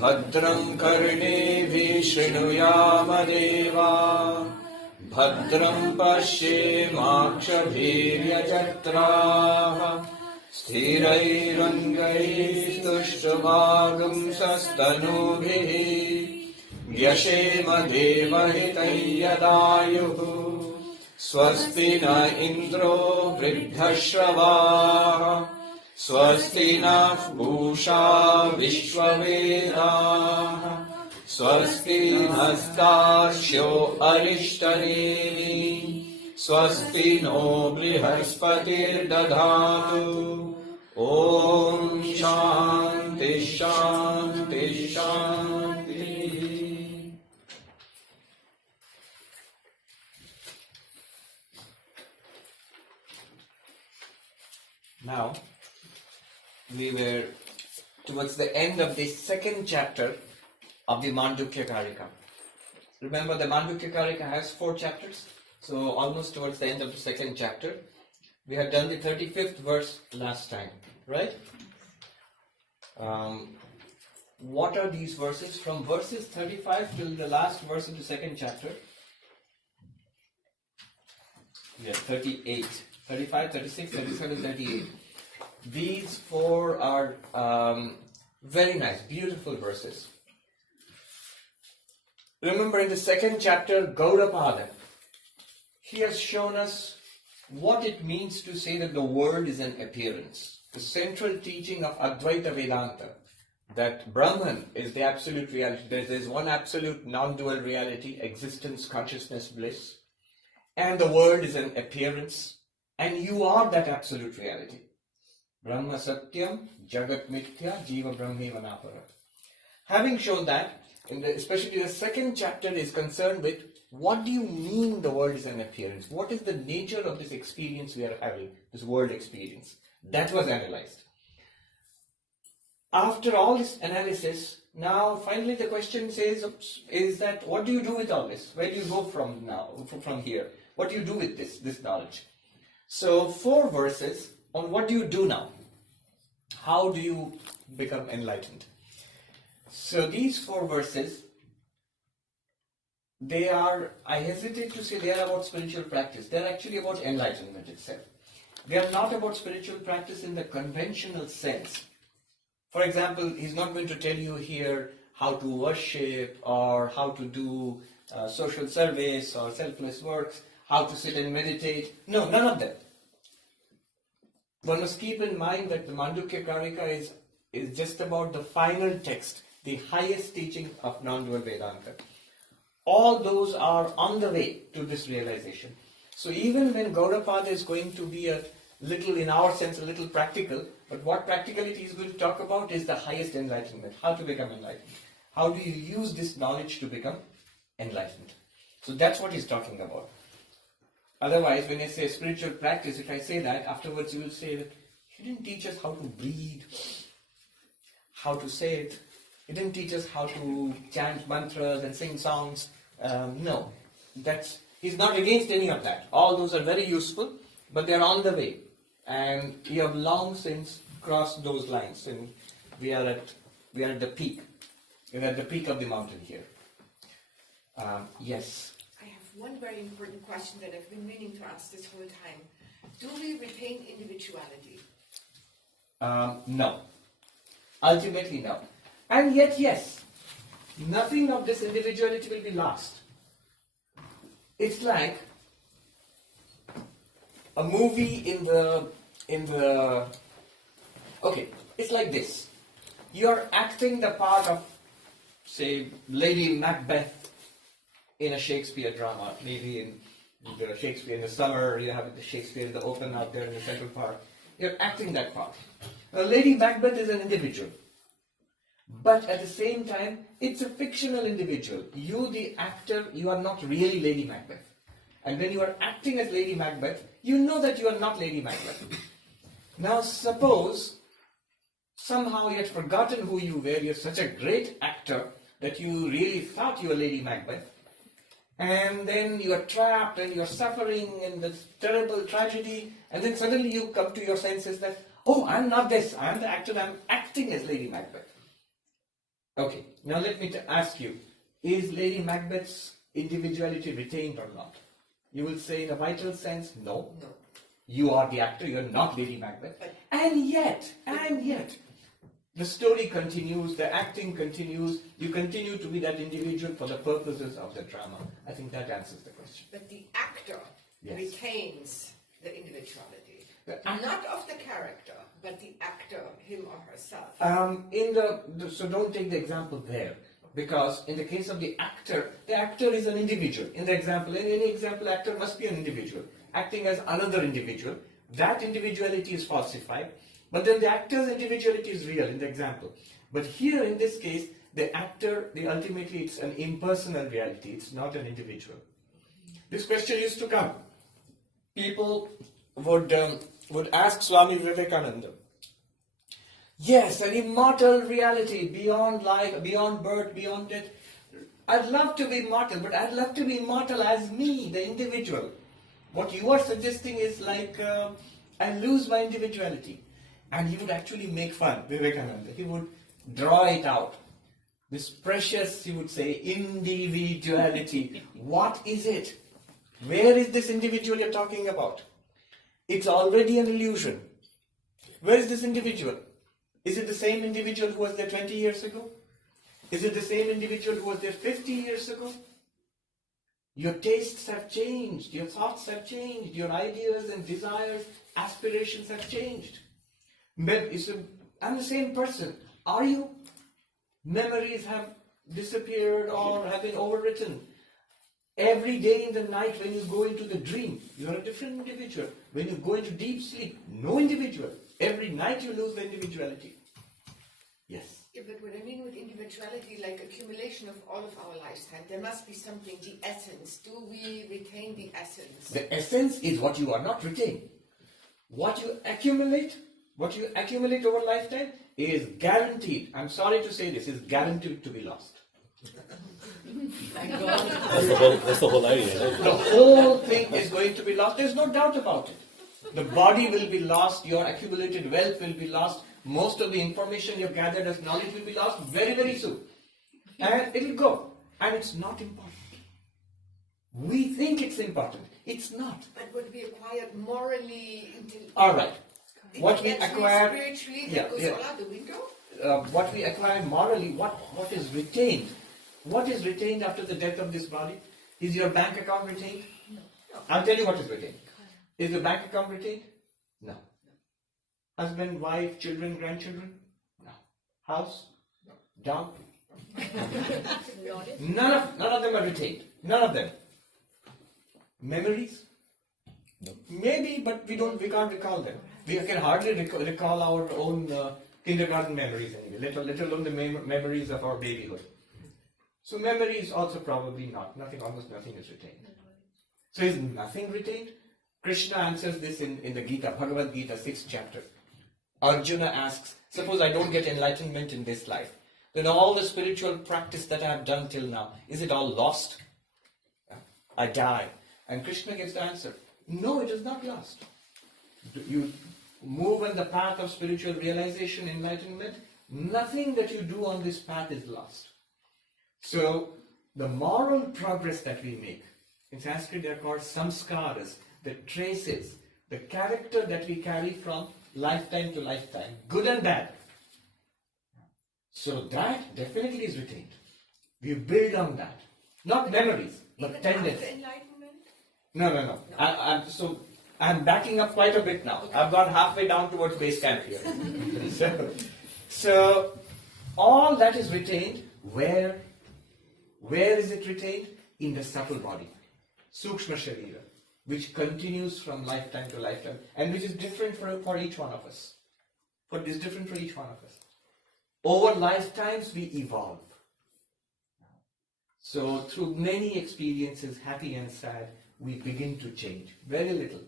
भद्रं कर्णेभिः शृणुयाम देवाः भद्रं पश्येमाक्षभिर्यजत्राः स्थिरैरङ्गैस्तुष्टुवागुंसस्तनूभिः व्यशेम देवहितं यदायुः स्वस्ति न इन्द्रो वृद्धश्रवाः स्वस्ति नः पूषा विश्ववेदाः स्वस्ति नस्तार्क्ष्यो अरिष्टनेमिः स्वस्ति नो बृहस्पतिर्दधातु ॐ शान्ति शान्ति शान्तिः. Now, we were towards the end of the second chapter of the Mandukya Karika. Remember, the Mandukya Karika has 4 chapters, so almost towards the end of the second chapter. We had done the 35th verse last time, right? What are these verses? From verses 35 till the last verse of the second chapter. Yeah, 38. 35, 36, 37, 38. These 4 are very nice, beautiful verses. Remember, in the second chapter, Gaudapada, he has shown us what it means to say that the world is an appearance. The central teaching of Advaita Vedanta, that Brahman is the absolute reality. There is one absolute non-dual reality, existence, consciousness, bliss. And the world is an appearance. And you are that absolute reality. Brahma Satyam, Jagat Mithya, Jiva Brahmeva Napara. Having shown that, especially the second chapter is concerned with what do you mean the world is an appearance? What is the nature of this experience we are having, this world experience? That was analyzed. After all this analysis, now finally the question is that what do you do with all this? Where do you go from here? What do you do with this knowledge? So 4 verses on what do you do now? How do you become enlightened? So these 4 verses, they are, I hesitate to say they are about spiritual practice. They are actually about enlightenment itself. They are not about spiritual practice in the conventional sense. For example, he's not going to tell you here how to worship or how to do social service or selfless works, how to sit and meditate. No, none of that. One must keep in mind that the Mandukya Karika is just about the final text, the highest teaching of non-dual Vedanta. All those are on the way to this realization. So even when Gaudapada is going to be a little, in our sense, a little practical, but what practicality is going to talk about is the highest enlightenment, how to become enlightened. How do you use this knowledge to become enlightened? So that's what he's talking about. Otherwise, when I say spiritual practice, if I say that, afterwards you will say that he didn't teach us how to breathe, how to say it. He didn't teach us how to chant mantras and sing songs. No, he's not against any of that. All those are very useful, but they're on the way. And we have long since crossed those lines, and we are at the peak. We're at the peak of the mountain here. Yes. One very important question that I've been meaning to ask this whole time. Do we retain individuality? No. Ultimately, no. And yet, yes. Nothing of this individuality will be lost. It's like a movie okay, it's like this. You're acting the part of, say, Lady Macbeth in a Shakespeare drama, maybe in the Shakespeare in the summer, you have the Shakespeare in the open out there in the Central Park. You're acting that part. Now, Lady Macbeth is an individual. But at the same time, it's a fictional individual. You, the actor, you are not really Lady Macbeth. And when you are acting as Lady Macbeth, you know that you are not Lady Macbeth. Now suppose somehow you had forgotten who you were, you're such a great actor that you really thought you were Lady Macbeth. And then you are trapped and you're suffering in this terrible tragedy, and then suddenly you come to your senses that, oh, I'm not this, I'm the actor, I'm acting as Lady Macbeth. Okay, now let me ask you, is Lady Macbeth's individuality retained or not? You will say in a vital sense, no. No. You are the actor, you are not Lady Macbeth. And yet, the story continues, the acting continues, you continue to be that individual for the purposes of the drama. I think that answers the question. But the actor retains the individuality. Not of the character, but the actor, him or herself. So don't take the example there, because in the case of the actor is an individual. In any example, actor must be an individual, acting as another individual. That individuality is falsified, but then the actor's individuality is real in the example. But here, in this case, the actor, ultimately it's an impersonal reality, it's not an individual. This question used to come. People would ask Swami Vivekananda, yes, an immortal reality beyond life, beyond birth, beyond death. I'd love to be immortal, but I'd love to be immortal as me, the individual. What you are suggesting is like, I lose my individuality. And he would actually make fun, Vivekananda. He would draw it out. This precious, he would say, individuality. What is it? Where is this individual you're talking about? It's already an illusion. Where is this individual? Is it the same individual who was there 20 years ago? Is it the same individual who was there 50 years ago? Your tastes have changed, your thoughts have changed, your ideas and desires, aspirations have changed. I'm the same person. Are you? Memories have disappeared or have been overwritten. Every day in the night when you go into the dream, you are a different individual. When you go into deep sleep, no individual. Every night you lose the individuality. Yes. Yeah, but what I mean with individuality, like accumulation of all of our lifetime, there must be something, the essence. Do we retain the essence? The essence is what you are not retaining. What you accumulate over lifetime is guaranteed, I'm sorry to say this, is guaranteed to be lost. That's the whole idea. Right? The whole thing is going to be lost. There's no doubt about it. The body will be lost. Your accumulated wealth will be lost. Most of the information you've gathered as knowledge will be lost very, very soon. And it will go. And it's not important. We think it's important. It's not. But what we acquired morally... All right. What we acquire... Spiritually, that goes all out the window? What we acquire morally, what is retained? What is retained after the death of this body? Is your bank account retained? No. I'll tell you what is retained. Is the bank account retained? No. Husband, wife, children, grandchildren? No. House? No. Dog? None of them are retained. None of them. Memories? No. Maybe, but we can't recall them. We can hardly recall our own kindergarten memories anyway, let alone the memories of our babyhood. So memories also probably not. Almost nothing is retained. So is nothing retained? Krishna answers this in the Gita, Bhagavad Gita, 6th chapter. Arjuna asks, suppose I don't get enlightenment in this life, then all the spiritual practice that I have done till now, is it all lost? I die. And Krishna gives the answer, no, it is not lost. You move on the path of spiritual realization, enlightenment, nothing that you do on this path is lost. So, the moral progress that we make, in Sanskrit they are called samskaras, the traces, the character that we carry from lifetime to lifetime, good and bad. So that definitely is retained. We build on that. Not memories, but tendencies. Even after enlightenment? No. I'm backing up quite a bit now. Okay. I've gone halfway down towards base camp here. so all that is retained. Where is it retained? In the subtle body, Sukshma Sharira, which continues from lifetime to lifetime, and which is different for each one of us. Over lifetimes we evolve. So through many experiences, happy and sad, we begin to change. Very little.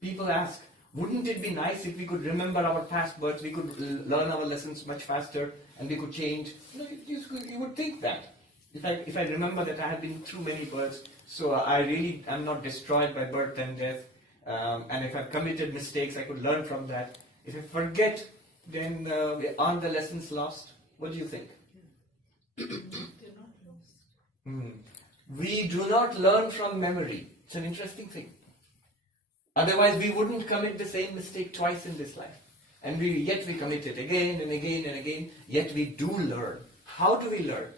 People ask, wouldn't it be nice if we could remember our past births, we could learn our lessons much faster, and we could change? No, you would think that. If I remember that I have been through many births, so I really am not destroyed by birth and death, and if I've committed mistakes, I could learn from that. If I forget, then aren't the lessons lost? What do you think? We do not learn from memory. It's an interesting thing. Otherwise, we wouldn't commit the same mistake twice in this life. And yet we commit it again and again and again. Yet we do learn. How do we learn?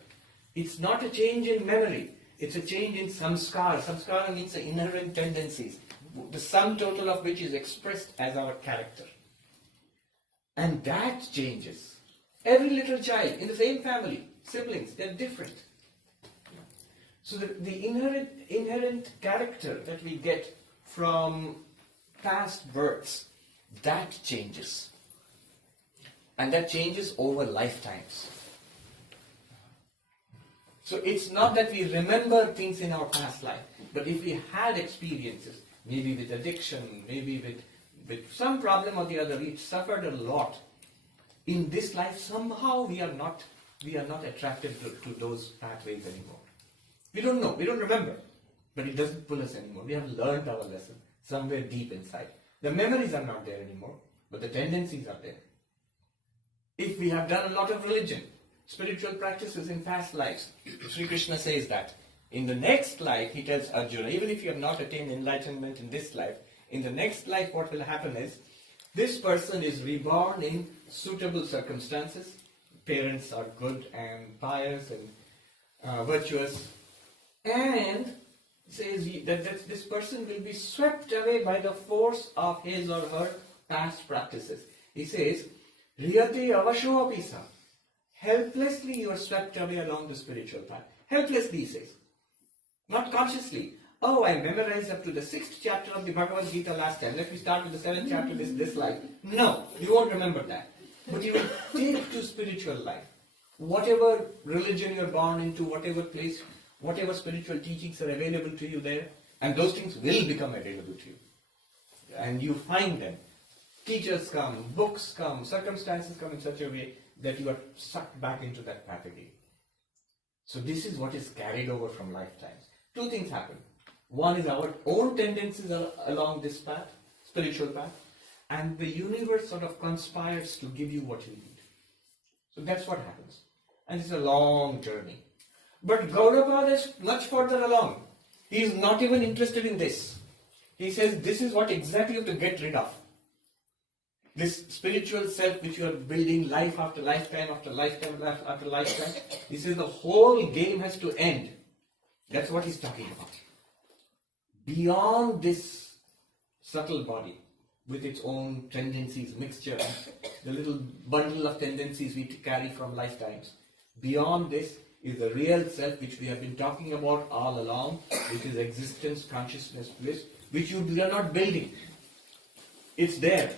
It's not a change in memory. It's a change in samskara. Samskara means the inherent tendencies, the sum total of which is expressed as our character. And that changes. Every little child in the same family, siblings, they're different. So the inherent character that we get from past births, that changes. And that changes over lifetimes. So it's not that we remember things in our past life, but if we had experiences, maybe with addiction, maybe with some problem or the other, we suffered a lot. In this life, somehow we are not attracted to those pathways anymore. We don't know, we don't remember, but it doesn't pull us anymore. We have learned our lesson somewhere deep inside. The memories are not there anymore, but the tendencies are there. If we have done a lot of religion, spiritual practices in past lives, Sri Krishna says that in the next life, he tells Arjuna, even if you have not attained enlightenment in this life, in the next life what will happen is, this person is reborn in suitable circumstances. Parents are good and pious and virtuous. And says that this person will be swept away by the force of his or her past practices. He says, Riyate avasho apisa. Helplessly you are swept away along the spiritual path. Helplessly, he says. Not consciously. Oh, I memorized up to the 6th chapter of the Bhagavad Gita last time. Let me start with the 7th chapter this life. No, you won't remember that. But you will take to spiritual life. Whatever religion you are born into, whatever place, whatever spiritual teachings are available to you there, and those things will become available to you. And you find them. Teachers come, books come, circumstances come in such a way that you are sucked back into that path again. So this is what is carried over from lifetimes. Two things happen. One is our own tendencies along this path, spiritual path, and the universe sort of conspires to give you what you need. So that's what happens. And it's a long journey. But Gaudapada is much further along. He is not even interested in this. He says this is what exactly you have to get rid of. This spiritual self which you are building life after lifetime after lifetime after lifetime. He says the whole game has to end. That's what he's talking about. Beyond this subtle body with its own tendencies, mixture, the little bundle of tendencies we carry from lifetimes. Beyond this is the real self which we have been talking about all along, which is existence, consciousness, bliss, which you are not building. It's there.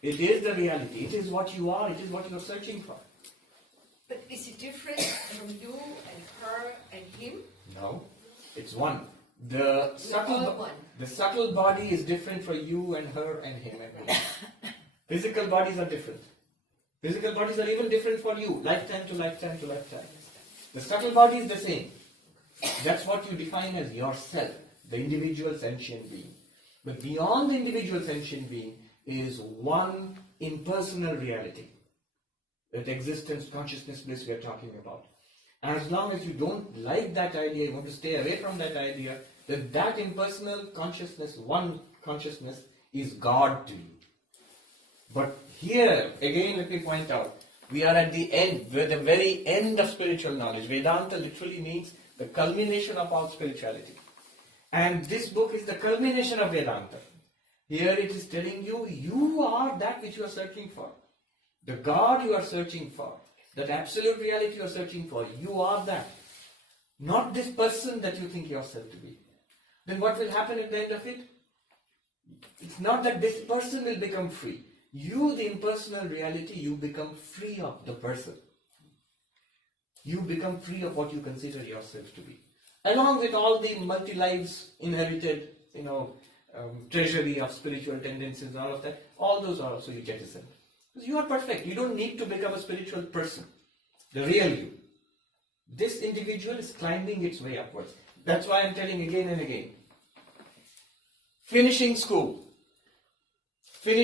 It is the reality. It is what you are. It is what you are searching for. But is it different from you and her and him? No, it's one. The subtle body is different for you and her and him and me. Physical bodies are different. Physical bodies are even different for you, lifetime to lifetime to lifetime. The subtle body is the same. That's what you define as yourself, the individual sentient being. But beyond the individual sentient being is one impersonal reality. That existence, consciousness, bliss we are talking about. As long as you don't like that idea, you want to stay away from that idea, that impersonal consciousness, one consciousness, is God to you. But here, again let me point out, we are at the end, we're the very end of spiritual knowledge. Vedanta literally means the culmination of all spirituality. And this book is the culmination of Vedanta. Here it is telling you, you are that which you are searching for. The God you are searching for. That absolute reality you are searching for. You are that. Not this person that you think yourself to be. Then what will happen at the end of it? It's not that this person will become free. You, the impersonal reality, you become free of the person. You become free of what you consider yourself to be. Along with all the multi-lives inherited, treasury of spiritual tendencies, all of that, all those are also you jettison. Because you are perfect. You don't need to become a spiritual person. The real you. This individual is climbing its way upwards. That's why I'm telling again and again. Finishing school. In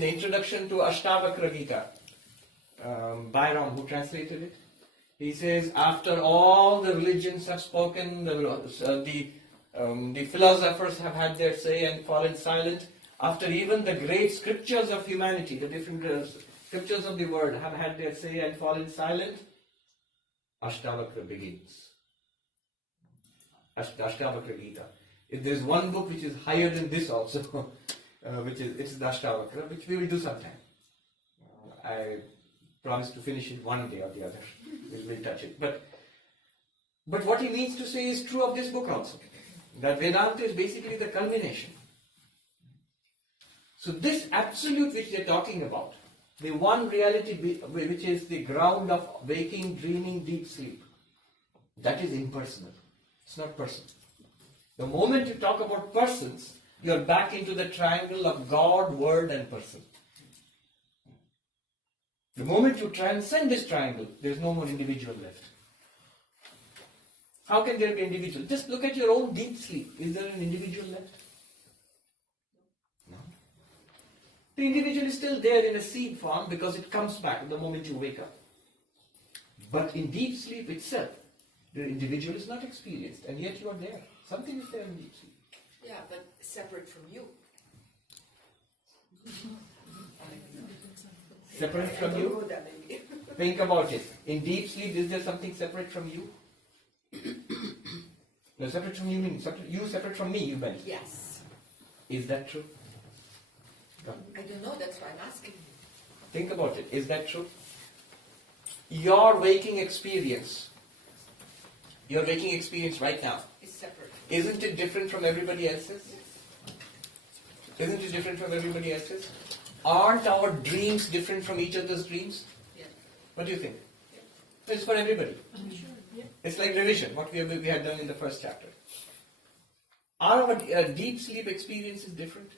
the introduction to Ashtavakra Gita, Byron, who translated it, He says, after all the religions have spoken, the philosophers have had their say and fallen silent, after even the great scriptures of humanity, the different scriptures of the world have had their say and fallen silent, Ashtavakra begins. Ashtavakra Gita. If there's one book which is higher than this also, it's the Ashtavakra, which we will do sometime. I promise to finish it one day or the other. We'll touch it. But what he means to say is true of this book also. That Vedanta is basically the culmination. So this absolute which they're talking about, the one reality which is the ground of waking, dreaming, deep sleep, that is impersonal. It's not personal. The moment you talk about persons, you're back into the triangle of God, Word and person. The moment you transcend this triangle, there's no more individual left. How can there be individual? Just look at your own deep sleep. Is there an individual left? No. The individual is still there in a seed form because it comes back the moment you wake up. But in deep sleep itself, the individual is not experienced, and yet you are there. Something is there in deep sleep. Yeah, but separate from you. Separate from you? Think about it. In deep sleep, is there something separate from you? No, separate from you means you separate from me, you meant. Yes. Is that true? I don't know, that's why I'm asking. Think about it. Is that true? Your waking experience right now, It's separate. isn't it different from everybody else's? Isn't it different from everybody else's? Aren't our dreams different from each other's dreams? Yeah. What do you think? Yeah. It's for everybody. Sure. Yeah. It's like revision, what we had done in the first chapter. Are our deep sleep experiences different?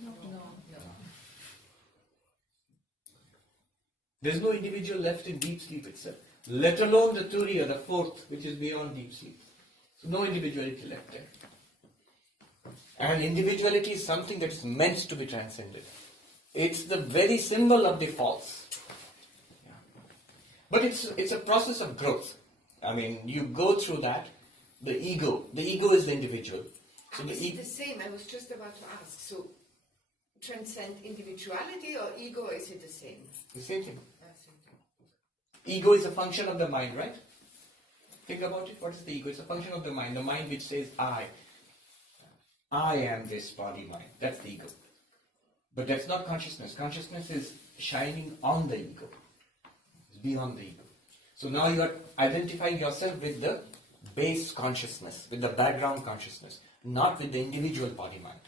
No. There's no individual left in deep sleep itself, let alone the turiya, the fourth, which is beyond deep sleep. So no individuality left there. And individuality is something that is meant to be transcended. It's the very symbol of the false. Yeah. But it's a process of growth. I mean, you go through that. The ego is the individual. So Is it the same? I was just about to ask. So, transcend individuality or ego, is it the same? The same thing. Same thing. Ego is a function of the mind, right? Think about it. What is the ego? It's a function of the mind. The mind which says, I am this body-mind. That's the ego. But that's not consciousness. Consciousness is shining on the ego. It's beyond the ego. So now you are identifying yourself with the base consciousness, with the background consciousness, not with the individual body-mind.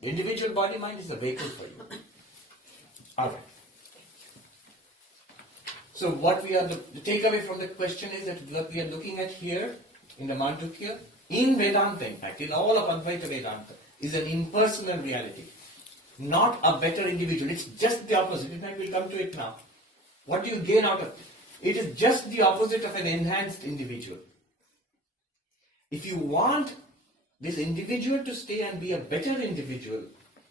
The individual body-mind is a vehicle for you. Alright. So what we are, the takeaway from the question is that what we are looking at here in the Mandukya, in Vedanta in fact, in all of Advaita Vedanta, is an impersonal reality. Not a better individual. It's just the opposite. In fact, we'll come to it now. What do you gain out of it? It is just the opposite of an enhanced individual. If you want this individual to stay and be a better individual,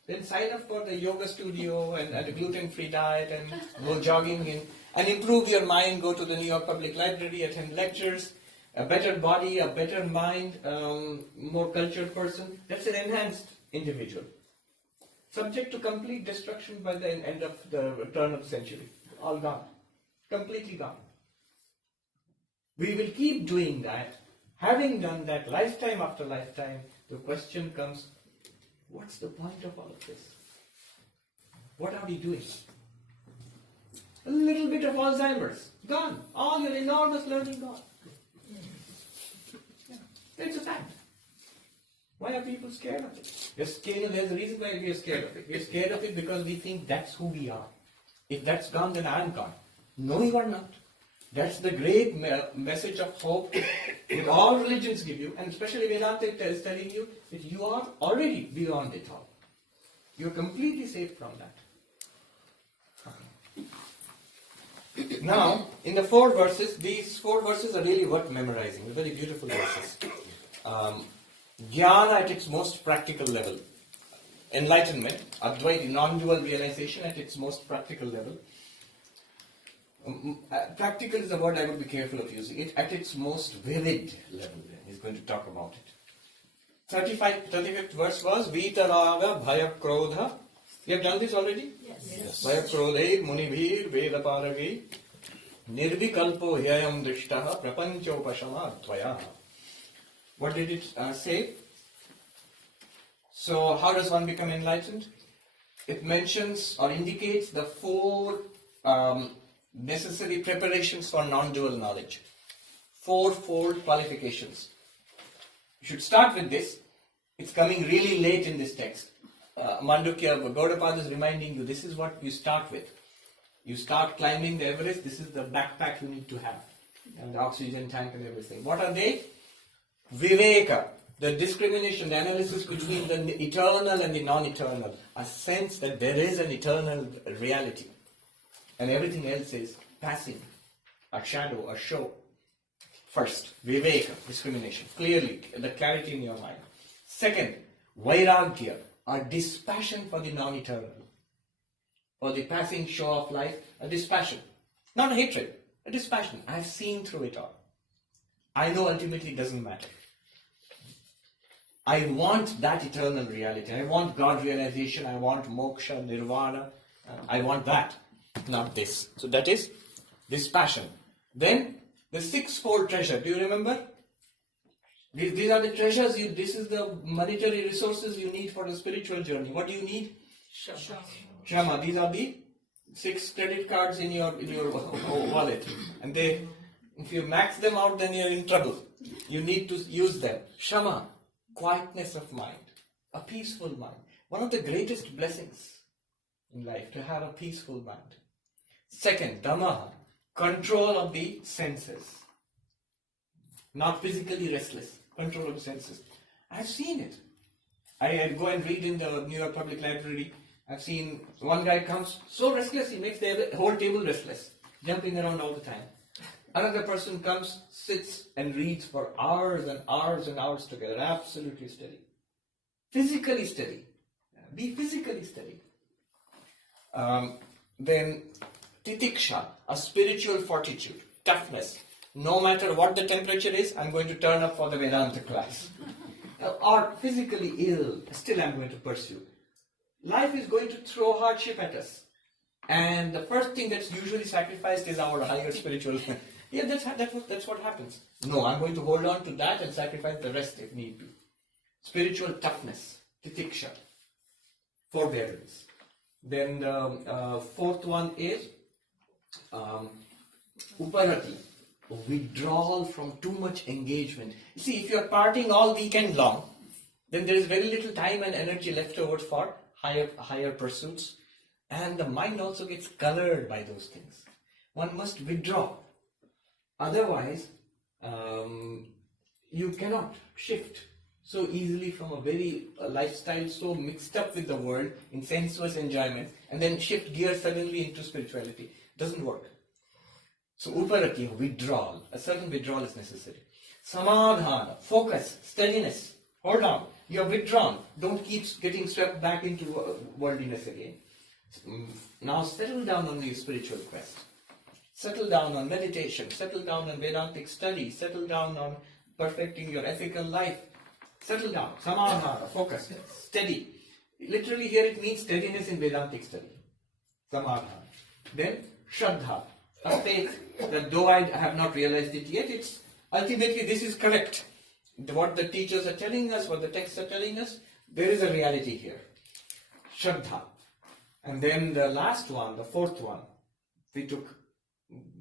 then sign up for the yoga studio and a gluten-free diet and go jogging and improve your mind, go to the New York Public Library, attend lectures, a better body, a better mind, more cultured person. That's an enhanced individual. Subject to complete destruction by the end of the turn of the century. All gone. Completely gone. We will keep doing that. Having done that lifetime after lifetime, the question comes, what's the point of all of this? What are we doing? A little bit of Alzheimer's, gone. All your enormous learning gone. Yeah. It's a fact. Why are people scared of it? There's a reason why we are scared of it. We are scared of it because we think that's who we are. If that's gone, then I am gone. No, you are not. That's the great message of hope that all religions give you, and especially Vedanta is telling you that you are already beyond it all. You are completely safe from that. Now, in the 4 verses, these 4 verses are really worth memorizing. They're very beautiful verses. Jnana at its most practical level. Enlightenment, advaite, non-dual realization at its most practical level. Practical is the word I would be careful of using. It at its most vivid level. He's going to talk about it. 35th verse was Vitaraga Bhaya Krodha. You have done this already? Yes. Bhaya Krodhe Munibhir Vedaparagi Nirvikalpo Hyayam Drishtaha Prapanchopashama Tvaya. What did it say? So, how does one become enlightened? It mentions or indicates the 4 necessary preparations for non-dual knowledge. 4-fold qualifications. You should start with this. It's coming really late in this text. Mandukya, Gaudapada is reminding you, this is what you start with. You start climbing the Everest, this is the backpack you need to have. And the oxygen tank and everything. What are they? Viveka, the discrimination, the analysis between the eternal and the non-eternal. A sense that there is an eternal reality. And everything else is passing. A shadow, a show. First, viveka, discrimination. Clearly, the clarity in your mind. Second, vairagya, a dispassion for the non-eternal. For the passing show of life, a dispassion. Not a hatred, a dispassion. I've seen through it all. I know ultimately it doesn't matter. I want that eternal reality. I want God realization. I want moksha, nirvana. I want that, not this. So that is dispassion. Then the 6-fold treasure. Do you remember? These are the treasures. This is the monetary resources you need for the spiritual journey. What do you need? Shama. These are the 6 credit cards in your wallet. And if you max them out, then you're in trouble. You need to use them. Shama. Quietness of mind, a peaceful mind. One of the greatest blessings in life, to have a peaceful mind. Second, dhammaha, control of the senses. Not physically restless, control of the senses. I've seen it. I go and read in the New York Public Library. I've seen one guy comes so restless, he makes the whole table restless, jumping around all the time. Another person comes, sits and reads for hours and hours and hours together, absolutely steady. Physically steady. Be physically steady. Then titiksha, a spiritual fortitude, toughness. No matter what the temperature is, I'm going to turn up for the Vedanta class. Or physically ill, still I'm going to pursue. Life is going to throw hardship at us. And the first thing that's usually sacrificed is our higher spiritual. Yeah, that's what happens. No, I'm going to hold on to that and sacrifice the rest if need be. Spiritual toughness, titiksha, forbearance. Then the 4th one is uparati, withdrawal from too much engagement. You see, if you're partying all weekend long, then there is very little time and energy left over for higher pursuits. And the mind also gets colored by those things. One must withdraw. Otherwise, you cannot shift so easily from a very lifestyle so mixed up with the world in sensuous enjoyment and then shift gears suddenly into spirituality. Doesn't work. So uparati, withdrawal. A certain withdrawal is necessary. Samadhana, focus, steadiness. Hold on. You are withdrawn. Don't keep getting swept back into worldliness again. Now settle down on your spiritual quest. Settle down on meditation, settle down on Vedantic study, settle down on perfecting your ethical life. Settle down, samadhana, focus, steady. Literally here it means steadiness in Vedantic study. Samadhana. Then shraddha, a faith that though I have not realized it yet, it's ultimately this is correct. What the teachers are telling us, what the texts are telling us, there is a reality here. Shraddha. And then the last one, the 4th one, we took.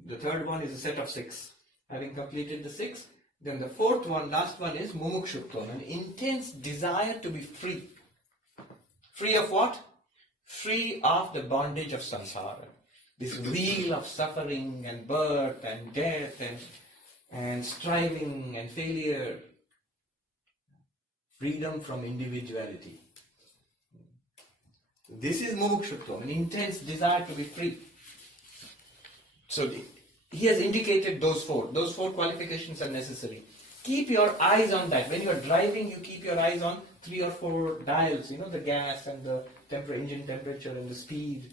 The 3rd one is a set of 6. Having completed the 6, then the 4th one, last one is mumukshutvam, an intense desire to be free. Free of what? Free of the bondage of samsara. This wheel of suffering and birth and death and striving and failure. Freedom from individuality. This is mumukshutvam, an intense desire to be free. So he has indicated those 4. Those 4 qualifications are necessary. Keep your eyes on that. When you are driving, you keep your eyes on 3 or 4 dials. You know, the gas and the engine temperature and the speed,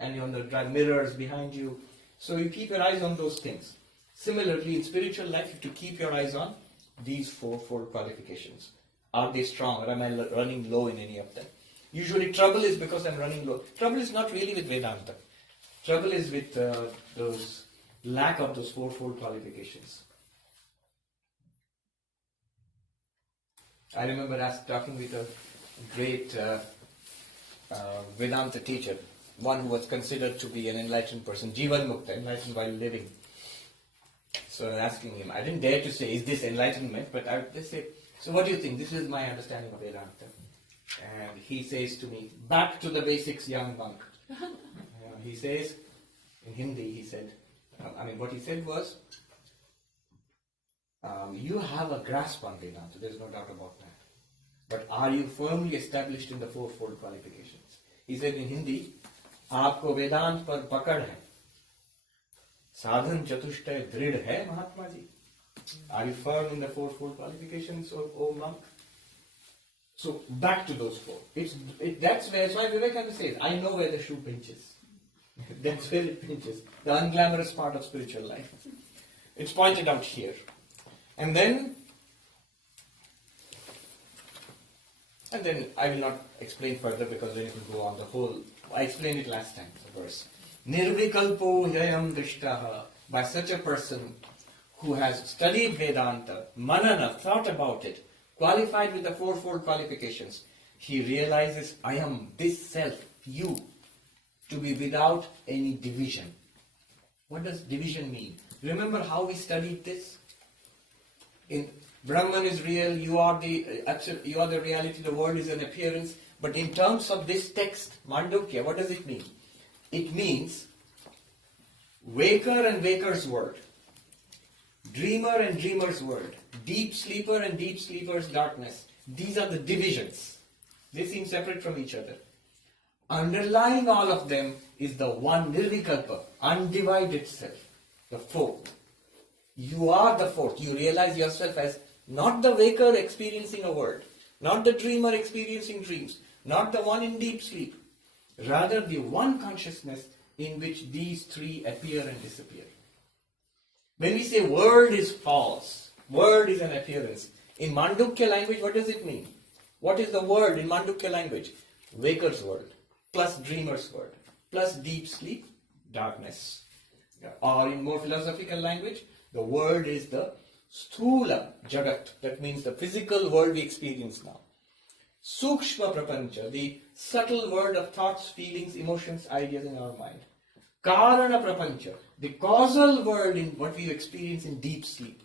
and on the drive mirrors behind you. So you keep your eyes on those things. Similarly, in spiritual life, you have to keep your eyes on these fourfold qualifications. Are they strong, or am I running low in any of them? Usually trouble is because I'm running low. Trouble is not really with Vedanta. Trouble is with those lack of those fourfold qualifications. I remember talking with a great Vedanta teacher, one who was considered to be an enlightened person, Jivan Mukta, enlightened while living. So I was asking him, I didn't dare to say, is this enlightenment? But I would just say, so what do you think? This is my understanding of Vedanta. And he says to me, back to the basics, young monk. He says, in Hindi, he said, what he said was, you have a grasp on Vedanta, there's no doubt about that. But are you firmly established in the fourfold qualifications? He said in Hindi, aapko Vedant par pakad hai. Sadhan chatushtay drid hai, Mahatma ji. Are you firm in the fourfold qualifications, O monk? So back to those four. That's why Vivekananda says, I know where the shoe pinches. That's where it pinches. The unglamorous part of spiritual life. It's pointed out here. And then I will not explain further because then it will go on the whole. I explained it last time, the verse. Nirvikalpo yayam drishtaha. By such a person who has studied Vedanta, manana, thought about it, qualified with the fourfold qualifications, he realizes, I am this self, you, to be without any division. What does division mean? Remember how we studied this? In Brahman is real, you are the reality, the world is an appearance. But in terms of this text, Mandukya, what does it mean? It means waker and waker's world, dreamer and dreamer's world, deep sleeper and deep sleeper's darkness. These are the divisions. They seem separate from each other. Underlying all of them is the one nirvikalpa, undivided self, the fourth. You are the fourth. You realize yourself as not the waker experiencing a world, not the dreamer experiencing dreams, not the one in deep sleep, rather the one consciousness in which these three appear and disappear. When we say world is false, world is an appearance, in Mandukya language, what does it mean? What is the world in Mandukya language? Waker's world, plus dreamer's world, plus deep sleep, darkness. Or in more philosophical language, the world is the sthula jagat, that means the physical world we experience now. Sukshma prapancha, the subtle world of thoughts, feelings, emotions, ideas in our mind. Karana prapancha, the causal world in what we experience in deep sleep,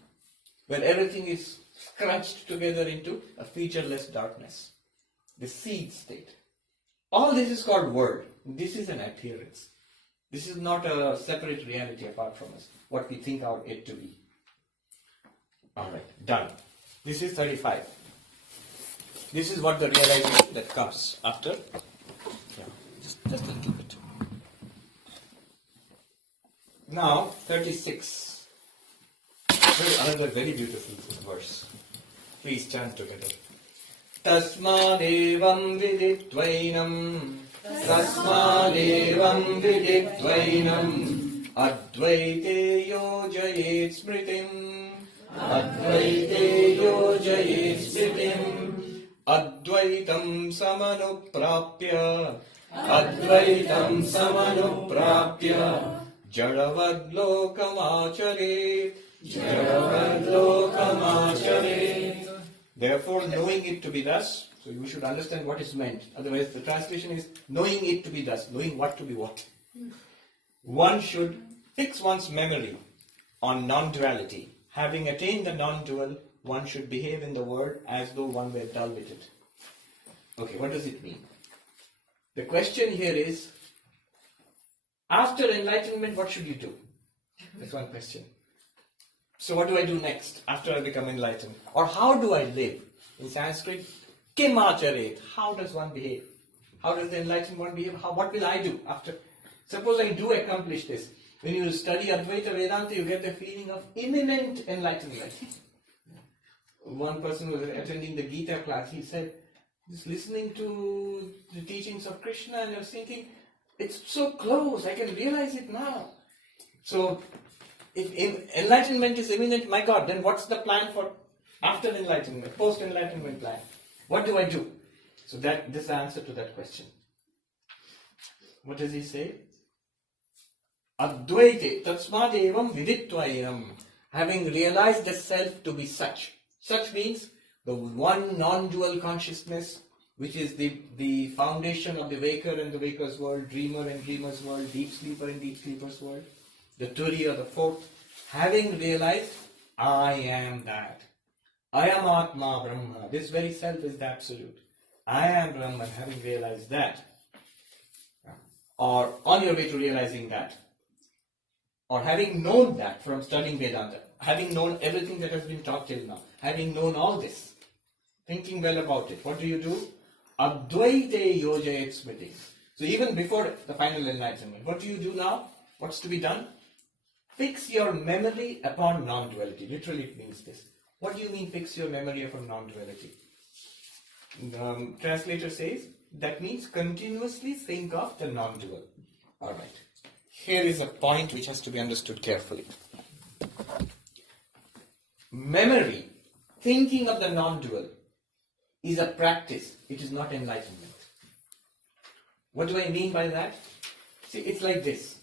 where everything is scrunched together into a featureless darkness. The seed state. All this is called world. This is an appearance. This is not a separate reality apart from us, what we think our it to be. Alright, done. This is 35. This is what the realization that comes after. Just a little bit. Now, 36. Another very beautiful verse. Please chant together. Tasmādevaṃ viditvainam. Tasmādevaṃ viditvainam. Advaite yojayetsmṛtim. Advaite yojayetsmṛtim. Advaitaṃ samanuprāpya. Advaitaṃ samanuprāpya. jaḍavallokamācaret. Jaḍavallokamācaret. Therefore, knowing it to be thus, so you should understand what is meant. Otherwise, the translation is knowing it to be thus, knowing what to be what. One should fix one's memory on non-duality. Having attained the non-dual, one should behave in the world as though one were dull-witted. Okay, what does it mean? The question here is, after enlightenment, what should you do? That's one question. So what do I do next after I become enlightened? Or how do I live? In Sanskrit, kimacaret. How does one behave? How does the enlightened one behave? What will I do after? Suppose I do accomplish this. When you study Advaita Vedanta, you get the feeling of imminent enlightenment. One person was attending the Gita class. He said, just listening to the teachings of Krishna, and I was thinking, it's so close. I can realize it now. So, if enlightenment is imminent, my God, then what's the plan for after enlightenment, post-enlightenment plan? What do I do? So this is the answer to that question. What does he say? Advaite, tasmādevaṃ, viditvainam. Having realized the self to be such. Such means the one non-dual consciousness, which is the foundation of the waker and the waker's world, dreamer and dreamer's world, deep sleeper and deep sleeper's world, the turiya, the fourth. Having realized, I am that. I am Atma Brahma. This very self is the absolute. I am Brahman, having realized that. Or on your way to realizing that. Or having known that from studying Vedanta. Having known everything that has been taught till now. Having known all this. Thinking well about it. What do you do? Advaite yojayetsmṛtim. So even before the final enlightenment, what do you do now? What's to be done? Fix your memory upon non-duality. Literally it means this. What do you mean fix your memory upon non-duality? The translator says, that means continuously think of the non-dual. Alright. Here is a point which has to be understood carefully. Memory, thinking of the non-dual, is a practice. It is not enlightenment. What do I mean by that? See, it's like this.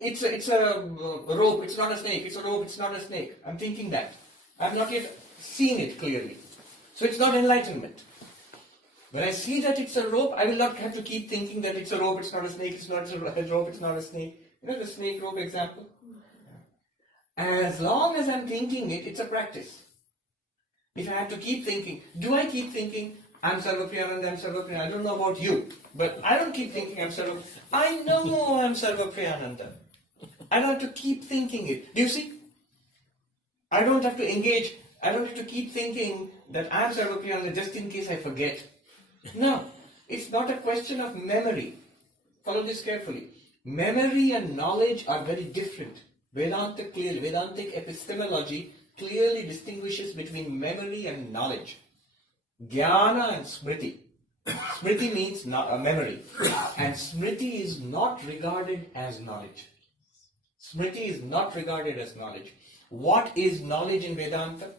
It's a rope, it's not a snake. It's a rope, it's not a snake. I'm thinking that. I've not yet seen it clearly. So it's not enlightenment. When I see that it's a rope, I will not have to keep thinking that it's a rope, it's not a snake, it's not a rope, it's not a snake. You know the snake rope example? As long as I'm thinking it, it's a practice. If I have to keep thinking, do I keep thinking, I'm Sarvapriyananda, I'm Sarvapriyananda? I don't know about you, but I don't keep thinking I'm Sarvapriyananda. I know I'm Sarvapriyananda. I don't have to keep thinking it. Do you see? I don't have to engage, I don't have to keep thinking that I'm Sarvapriyananda just in case I forget. No, it's not a question of memory. Follow this carefully. Memory and knowledge are very different. Vedantic epistemology clearly distinguishes between memory and knowledge. Jnana and smriti. Smriti means memory, and smriti is not regarded as knowledge. Smriti is not regarded as knowledge. What is knowledge in Vedanta?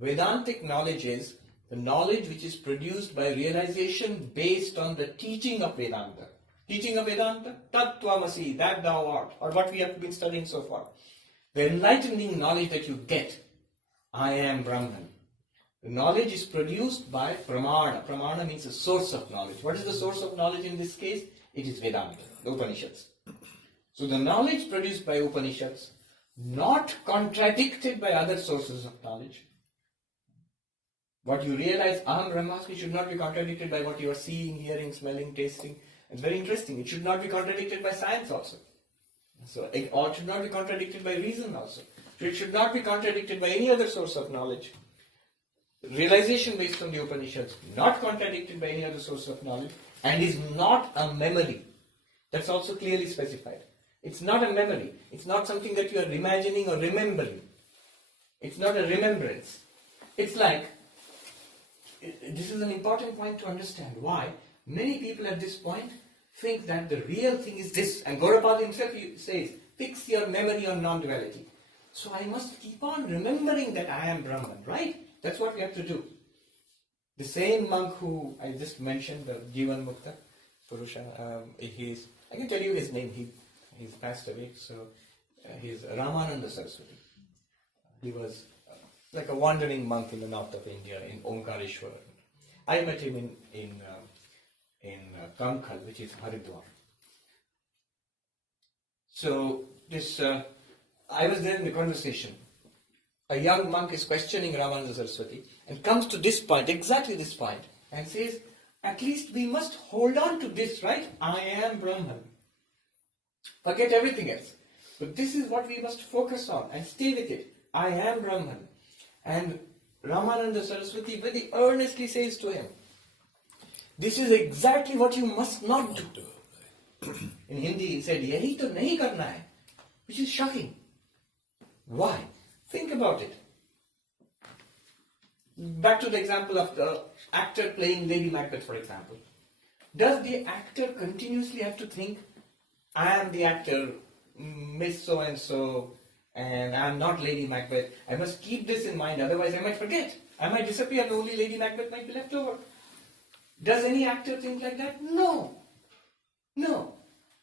Vedantic knowledge is the knowledge which is produced by realization based on the teaching of Vedanta. Teaching of Vedanta, tattvamasi, that thou art, or what we have been studying so far. The enlightening knowledge that you get, I am Brahman. The knowledge is produced by pramana. Pramana means a source of knowledge. What is the source of knowledge in this case? It is Vedanta, the Upanishads. So the knowledge produced by Upanishads, not contradicted by other sources of knowledge. What you realize, Aham Brahmasmi, should not be contradicted by what you are seeing, hearing, smelling, tasting. It's very interesting. It should not be contradicted by science also. So it should not be contradicted by reason also. It should not be contradicted by any other source of knowledge. Realization based on the Upanishads, not contradicted by any other source of knowledge, and is not a memory. That's also clearly specified. It's not a memory. It's not something that you are imagining or remembering. It's not a remembrance. It's like, this is an important point to understand. Why? Many people at this point think that the real thing is this. And Gaudapada himself says, fix your memory on non-duality. So I must keep on remembering that I am Brahman, right? That's what we have to do. The same monk who I just mentioned, the Jivan Mukta Purusha, I can tell you his name, he's passed away, so he's Ramananda Saraswati. He was like a wandering monk in the north of India, in Omkareshwar. I met him in Kankhal, which is Haridwar. So I was there in the conversation. A young monk is questioning Ramananda Saraswati and comes to this point, exactly this point, and says, at least we must hold on to this, right? I am Brahman. Forget everything else. But this is what we must focus on and stay with it. I am Brahman. And Ramananda Saraswati very earnestly says to him, this is exactly what you must not do. In Hindi he said, yahi to nahi karna hai, which is shocking. Why? Think about it. Back to the example of the actor playing Lady Macbeth, for example. Does the actor continuously have to think, I am the actor, Miss So-and-so, and I am not Lady Macbeth. I must keep this in mind, otherwise I might forget. I might disappear and only Lady Macbeth might be left over. Does any actor think like that? No. No.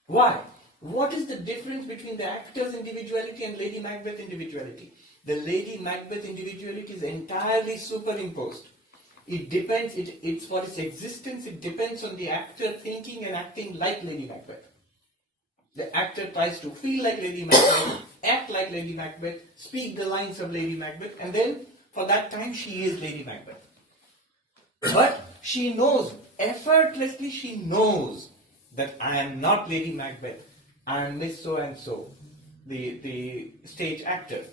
Why? What is the difference between the actor's individuality and Lady Macbeth individuality? The Lady Macbeth individuality is entirely superimposed. It depends, it's for its existence, it depends on the actor thinking and acting like Lady Macbeth. The actor tries to feel like Lady Macbeth, act like Lady Macbeth, speak the lines of Lady Macbeth, and then for that time she is Lady Macbeth. But she knows, effortlessly she knows that I am not Lady Macbeth, I am Miss So-and-so, the stage actor.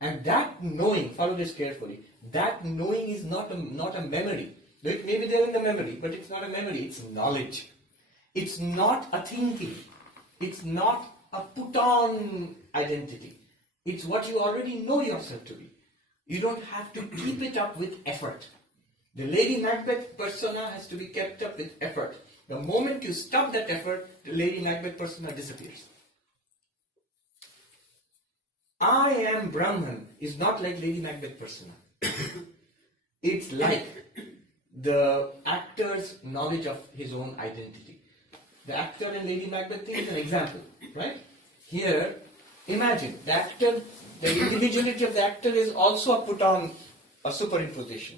And that knowing, follow this carefully, that knowing is not a memory. It may be there in the memory, but it's not a memory, it's knowledge. It's not a thinking. It's not a put-on identity. It's what you already know yourself to be. You don't have to keep it up with effort. The Lady Macbeth persona has to be kept up with effort. The moment you stop that effort, the Lady Macbeth persona disappears. I am Brahman is not like Lady Macbeth persona. It's like the actor's knowledge of his own identity. The actor in Lady Macbeth thing is an example, right? Here, imagine, the actor, the individuality of the actor is also a put-on, a superimposition.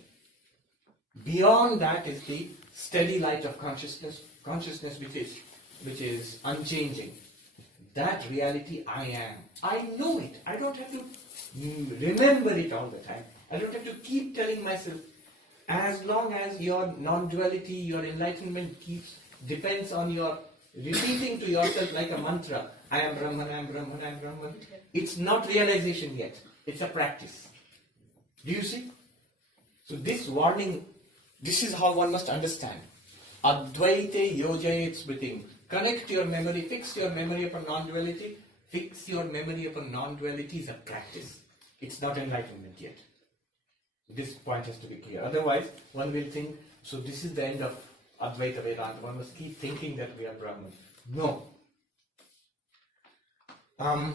Beyond that is the steady light of consciousness which is unchanging. That reality I am. I know it. I don't have to remember it all the time. I don't have to keep telling myself. As long as your non-duality, your enlightenment depends on your repeating to yourself like a mantra, I am Brahman, I am Brahman, I am Brahman. It's not realization yet. It's a practice. Do you see? So this warning, this is how one must understand. Advaite yojayetsmṛtim. Connect your memory, fix your memory upon non-duality. Fix your memory upon non-duality is a practice. It's not enlightenment yet. This point has to be clear. Otherwise, one will think, so this is the end of Advaita Vedanta. One must keep thinking that we are Brahman. No. A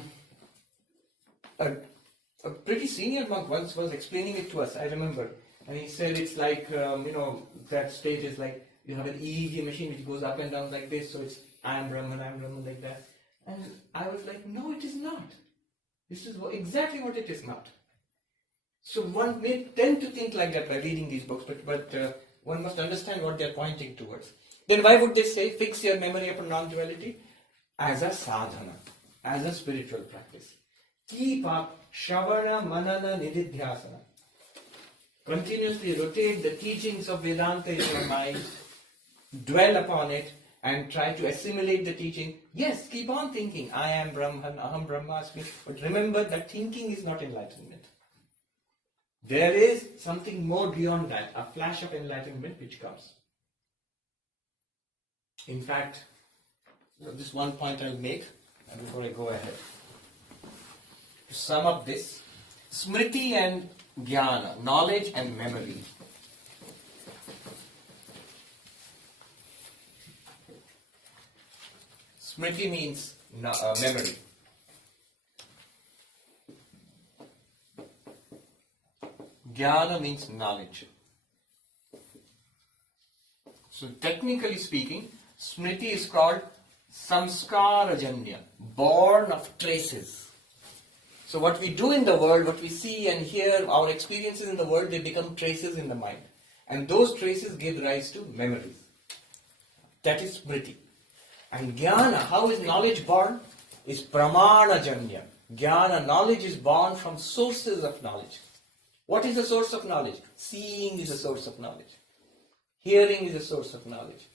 pretty senior monk once was explaining it to us, I remember. And he said it's like, that state is like, you have an EEG machine which goes up and down like this, so it's I am Brahman like that. And I was like, no, it is not. This is exactly what it is not. So one may tend to think like that by reading these books, but one must understand what they are pointing towards. Then why would they say, fix your memory upon non-duality? As a sadhana, as a spiritual practice. Keep up shravana, manana, nididhyasana. Continuously rotate the teachings of Vedanta in your mind, dwell upon it, and try to assimilate the teaching. Yes, keep on thinking, I am Brahman, aham brahmasmi, but remember that thinking is not enlightenment. There is something more beyond that, a flash of enlightenment which comes. In fact, this one point I'll make before I go ahead. To sum up this, smriti and jnana, knowledge and memory. Smriti means memory. Jnana means knowledge. So technically speaking, smriti is called samskarajanya, born of traces. So what we do in the world, what we see and hear, our experiences in the world, they become traces in the mind. And those traces give rise to memories. That is smriti. And jnana, how is knowledge born? Is pramanajanya. Jnana, knowledge is born from sources of knowledge. What is the source of knowledge? Seeing is a source of knowledge. Hearing is a source of knowledge.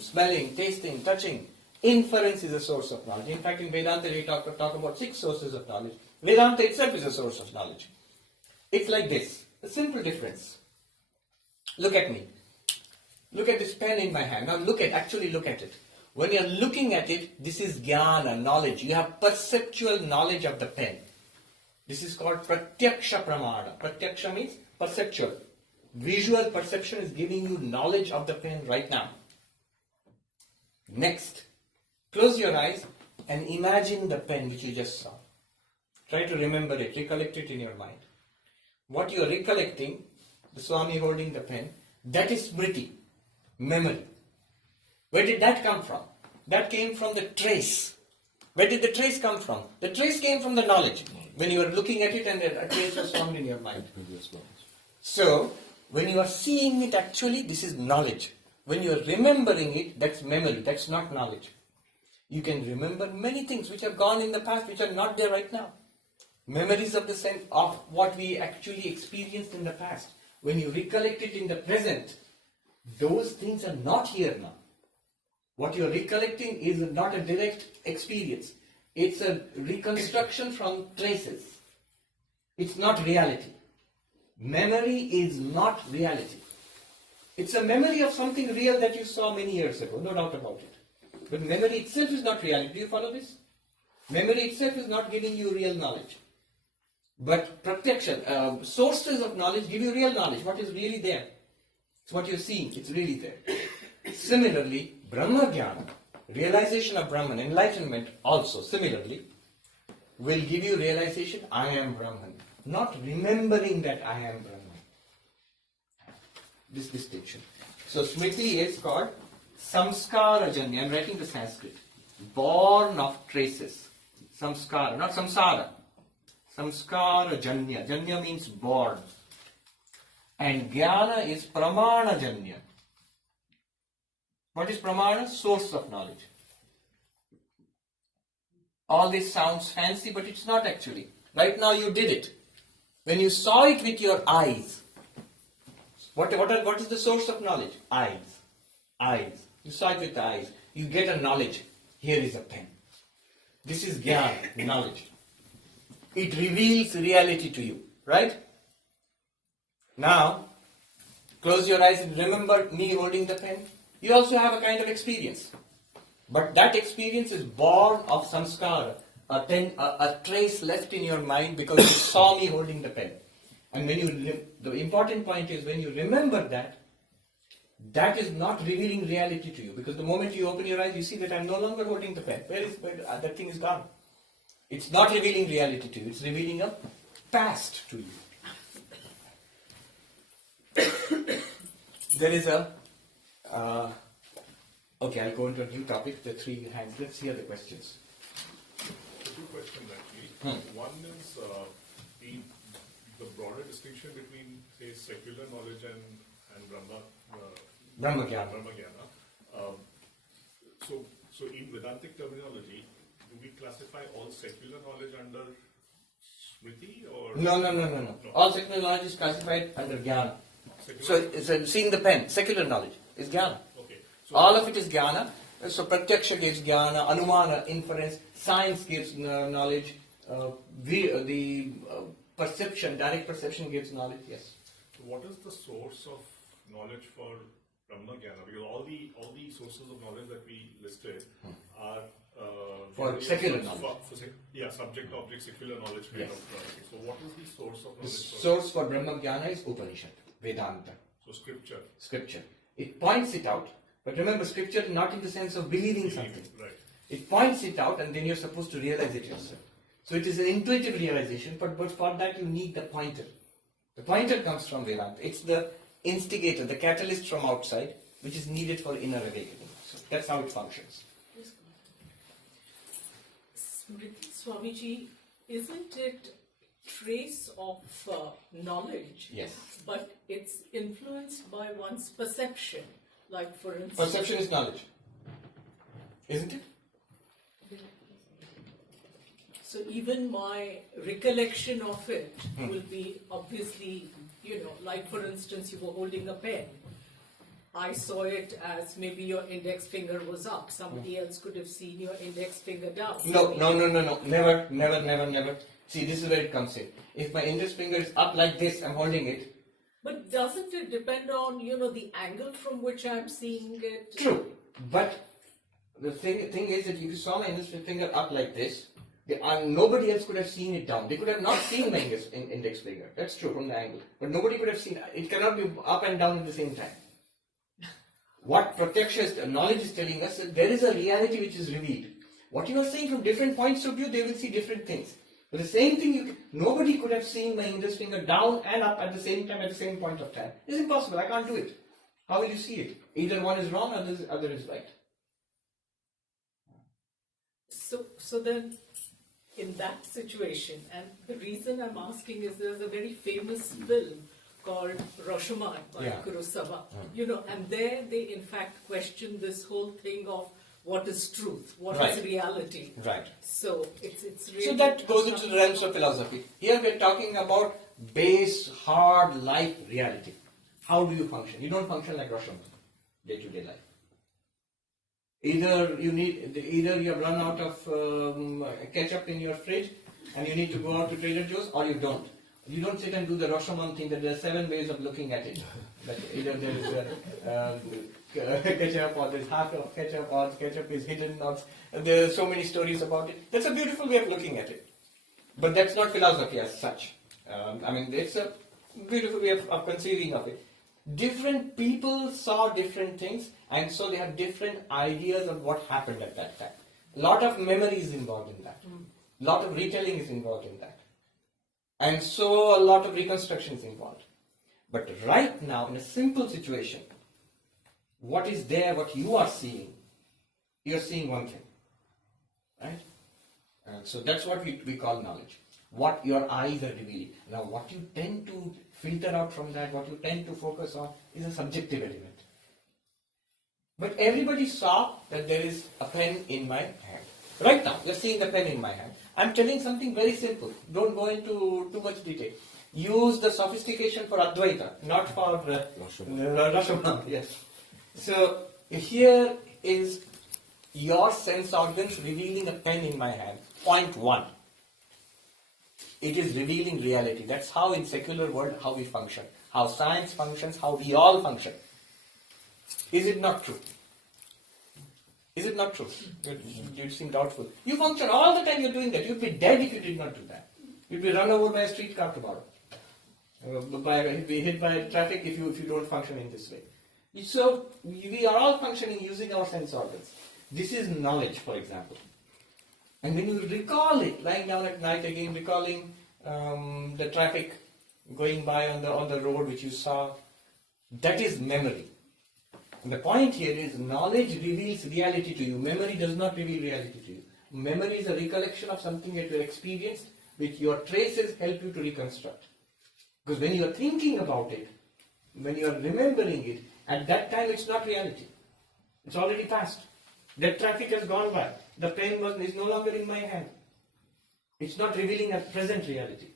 Smelling, tasting, touching. Inference is a source of knowledge. In fact, in Vedanta we talk about 6 sources of knowledge. Vedanta itself is a source of knowledge. It's like this. A simple difference. Look at me. Look at this pen in my hand. Now actually look at it. When you're looking at it, this is jnana, knowledge. You have perceptual knowledge of the pen. This is called pratyaksha pramana. Pratyaksha means perceptual. visual perception is giving you knowledge of the pen right now. Next, close your eyes and imagine the pen which you just saw. Try to remember it, recollect it in your mind. What you are recollecting, the Swami holding the pen, that is smriti, memory. Where did that come from? That came from the trace. Where did the trace come from? The trace came from the knowledge. When you are looking at it and a trace was formed in your mind. So, when you are seeing it actually, this is knowledge. When you are remembering it, that's memory, that's not knowledge. You can remember many things which have gone in the past, which are not there right now. Memories of the sense of what we actually experienced in the past. When you recollect it in the present, those things are not here now. What you are recollecting is not a direct experience. It's a reconstruction from traces. It's not reality. Memory is not reality. It's a memory of something real that you saw many years ago, no doubt about it. But memory itself is not reality. Do you follow this? Memory itself is not giving you real knowledge. But pratyaksha, sources of knowledge give you real knowledge. What is really there? It's what you're seeing. It's really there. Similarly, Brahma Jnana, realization of Brahman, enlightenment also, similarly, will give you realization, I am Brahman. Not remembering that I am Brahman. This distinction. So Smriti is called samskarajanya. I'm writing the Sanskrit. Born of traces. Samskara, not samsara. Samskarajanya. Janya means born. And jnana is pramanajanya. What is pramana? Source of knowledge. All this sounds fancy, but it's not actually. Right now you did it. When you saw it with your eyes, what is the source of knowledge? Eyes. Eyes. You saw it with the eyes. You get a knowledge. Here is a pen. This is jnana, knowledge. It reveals reality to you. Right? Now, close your eyes and remember me holding the pen. You also have a kind of experience. But that experience is born of samskara, a trace left in your mind because you saw me holding the pen. And when the important point is when you remember that, that is not revealing reality to you. Because the moment you open your eyes, you see that I'm no longer holding the pen. That thing is gone. It's not revealing reality to you. It's revealing a past to you. There is a... okay, I'll go into a new topic, the three hands. Let's hear the questions. Two questions actually. One is the broader distinction between, say, secular knowledge and Brahma Jnana. So in Vedantic terminology, do we classify all secular knowledge under Smriti or? No. All secular knowledge is classified under Jnana. So seeing the pen, secular knowledge is Jnana. Okay. So all of it is Jnana. So pratyaksha gives Jnana, anumana, inference, science gives knowledge, the perception, direct perception gives knowledge, yes. So what is the source of knowledge for Brahma Jnana? Because all the sources of knowledge that we listed are for secular knowledge. Subject, object, secular knowledge kind of. So what is the source of The knowledge? source for Brahma Jnana is Upanishad, Vedanta. So scripture. Scripture. It points it out, but remember scripture not in the sense of believing something. Right. It points it out and then you're supposed to realize it yourself. So it is an intuitive realization, but for that you need the pointer. The pointer comes from Vedanta. It's the instigator, the catalyst from outside, which is needed for inner awakening. So that's how it functions. Smriti Swamiji, isn't it trace of knowledge? Yes. But it's influenced by one's perception. Like for instance... Perception is knowledge. Isn't it? So even my recollection of it will be obviously, like for instance, you were holding a pen. I saw it as maybe your index finger was up. Somebody else could have seen your index finger down. No. Never. See, this is where it comes in. If my index finger is up like this, I'm holding it. But doesn't it depend on, the angle from which I'm seeing it? True. But the thing is that if you saw my index finger up like this, Nobody else could have seen it down. They could have not seen my index finger. That's true from the angle. But nobody could have seen it. It cannot be up and down at the same time. What Pratyaksha knowledge is telling us is there is a reality which is revealed. What you are saying from different points of view, they will see different things. But the same thing, nobody could have seen my index finger down and up at the same time, at the same point of time. It's impossible. I can't do it. How will you see it? Either one is wrong, or the other is right. So then, in that situation, and the reason I'm asking is there's a very famous film called Rashomon by Kurosawa, and there they in fact question this whole thing of what is truth, what is reality. Right. So it's really... So that goes into the realms of philosophy. Here we're talking about base, hard life reality. How do you function? You don't function like Rashomon, day-to-day life. Either you have run out of ketchup in your fridge and you need to go out to Trader Joe's, or you don't. You don't sit and do the Rashomon thing that there are 7 ways of looking at it. That either there is ketchup, or there's half of ketchup, or ketchup is hidden, or there are so many stories about it. That's a beautiful way of looking at it. But that's not philosophy as such. It's a beautiful way of conceiving of it. Different people saw different things, and so they have different ideas of what happened at that time. A lot of memory is involved in that. A lot of retelling is involved in that. And so a lot of reconstruction is involved. But right now, in a simple situation, what is there, what you are seeing, you're seeing one thing. Right? So that's what we call knowledge. What your eyes are revealing. Now what you tend to filter out from that, what you tend to focus on, is a subjective element. But everybody saw that there is a pen in my hand. Right now, you're seeing the pen in my hand. I'm telling something very simple. Don't go into too much detail. Use the sophistication for advaita, not for Rashomon. Yes. So here is your sense organs revealing a pen in my hand. Point 1. It is revealing reality. That's how in secular world how we function. How science functions, how we all function. Is it not true? Is it not true? You seem doubtful. You function all the time you're doing that. You'd be dead if you did not do that. You'd be run over by a streetcar tomorrow. You'd be hit by traffic if you don't function in this way. So we are all functioning using our sense organs. This is knowledge, for example. And when you recall it, lying down at night again, recalling the traffic going by on the road which you saw, that is memory. And the point here is knowledge reveals reality to you. Memory does not reveal reality to you. Memory is a recollection of something that you have experienced, which your traces help you to reconstruct. Because when you are thinking about it, when you are remembering it, at that time it's not reality. It's already past. That traffic has gone by. The pen is no longer in my hand. It's not revealing a present reality.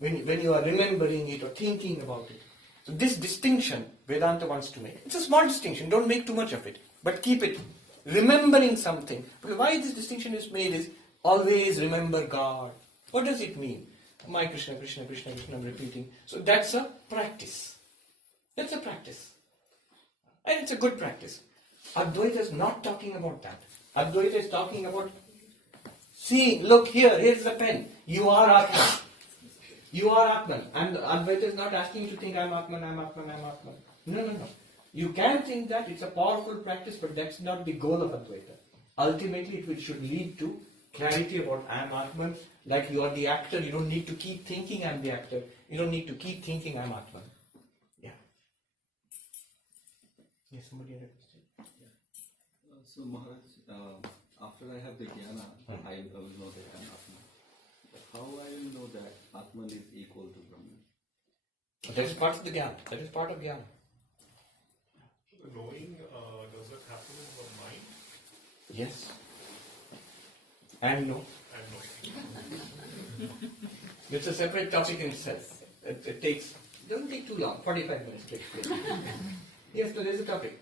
When you are remembering it or thinking about it. So this distinction Vedanta wants to make. It's a small distinction, don't make too much of it. But keep it. Remembering something. Because why this distinction is made is always remember God. What does it mean? My Krishna, Krishna, Krishna, Krishna, I'm repeating. So that's a practice. That's a practice. And it's a good practice. Advaita is not talking about that. Advaita is talking about seeing, look here's the pen. You are Atman. You are Atman. And Advaita is not asking you to think I'm Atman, I'm Atman, I'm Atman. No. You can think that, it's a powerful practice, but that's not the goal of Advaita. Ultimately, it should lead to clarity about I'm Atman. Like you are the actor, you don't need to keep thinking I'm the actor. You don't need to keep thinking I'm Atman. Yeah. Yes, somebody had a question? So Maharaj, after I have the jnana, I will know that I am Atman. How I will know that Atman is equal to Brahman? That is part of the jnana. That is part of jnana. The knowing, does that happen in the mind? Yes. And no. And knowing. It's a separate topic in itself. It doesn't take too long, 45 minutes to explain. Yes, so there's a topic.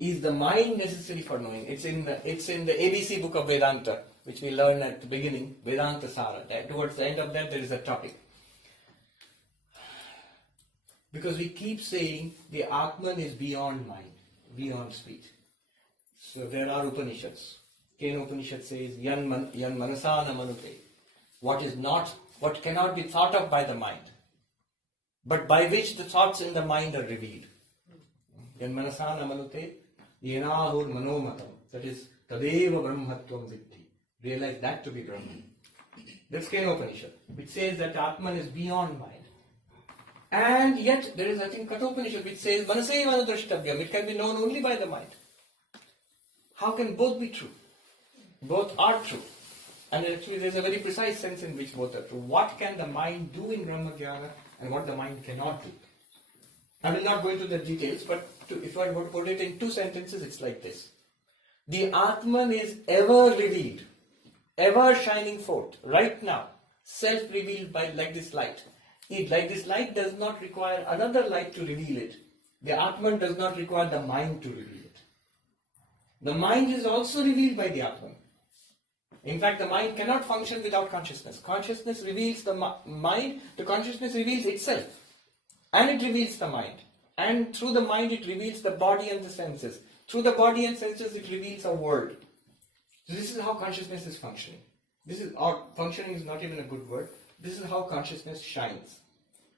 Is the mind necessary for knowing? It's in the ABC book of Vedanta, which we learn at the beginning, Vedanta Sara. Towards the end of that, there is a topic. Because we keep saying the Atman is beyond mind, beyond speech. So there are Upanishads Kena Upanishad says, yan manasana manute. What cannot be thought of by the mind, but by which the thoughts in the mind are revealed. Yan manasana manute, yenahur manomatam. That is, tadeva brahmatvam vidhi. Realize that to be Brahman. That's Kena Upanishad, which says that Atman is beyond mind. And yet, there is, I think, Kathopanishad, which says, manaseva anudrashtavyam. It can be known only by the mind. How can both be true? Both are true. And actually, there is a very precise sense in which both are true. What can the mind do in Brahma-jnana and what the mind cannot do? I will not go into the details, but if I were to put it in 2 sentences, it's like this. The Atman is ever revealed, ever shining forth, right now, self-revealed by like this light. Like this light does not require another light to reveal it. The Atman does not require the mind to reveal it. The mind is also revealed by the Atman. In fact, the mind cannot function without consciousness. Consciousness reveals the mind, the consciousness reveals itself. And it reveals the mind. And through the mind it reveals the body and the senses. Through the body and senses it reveals a world. So this is how consciousness is functioning. Functioning is not even a good word. This is how consciousness shines.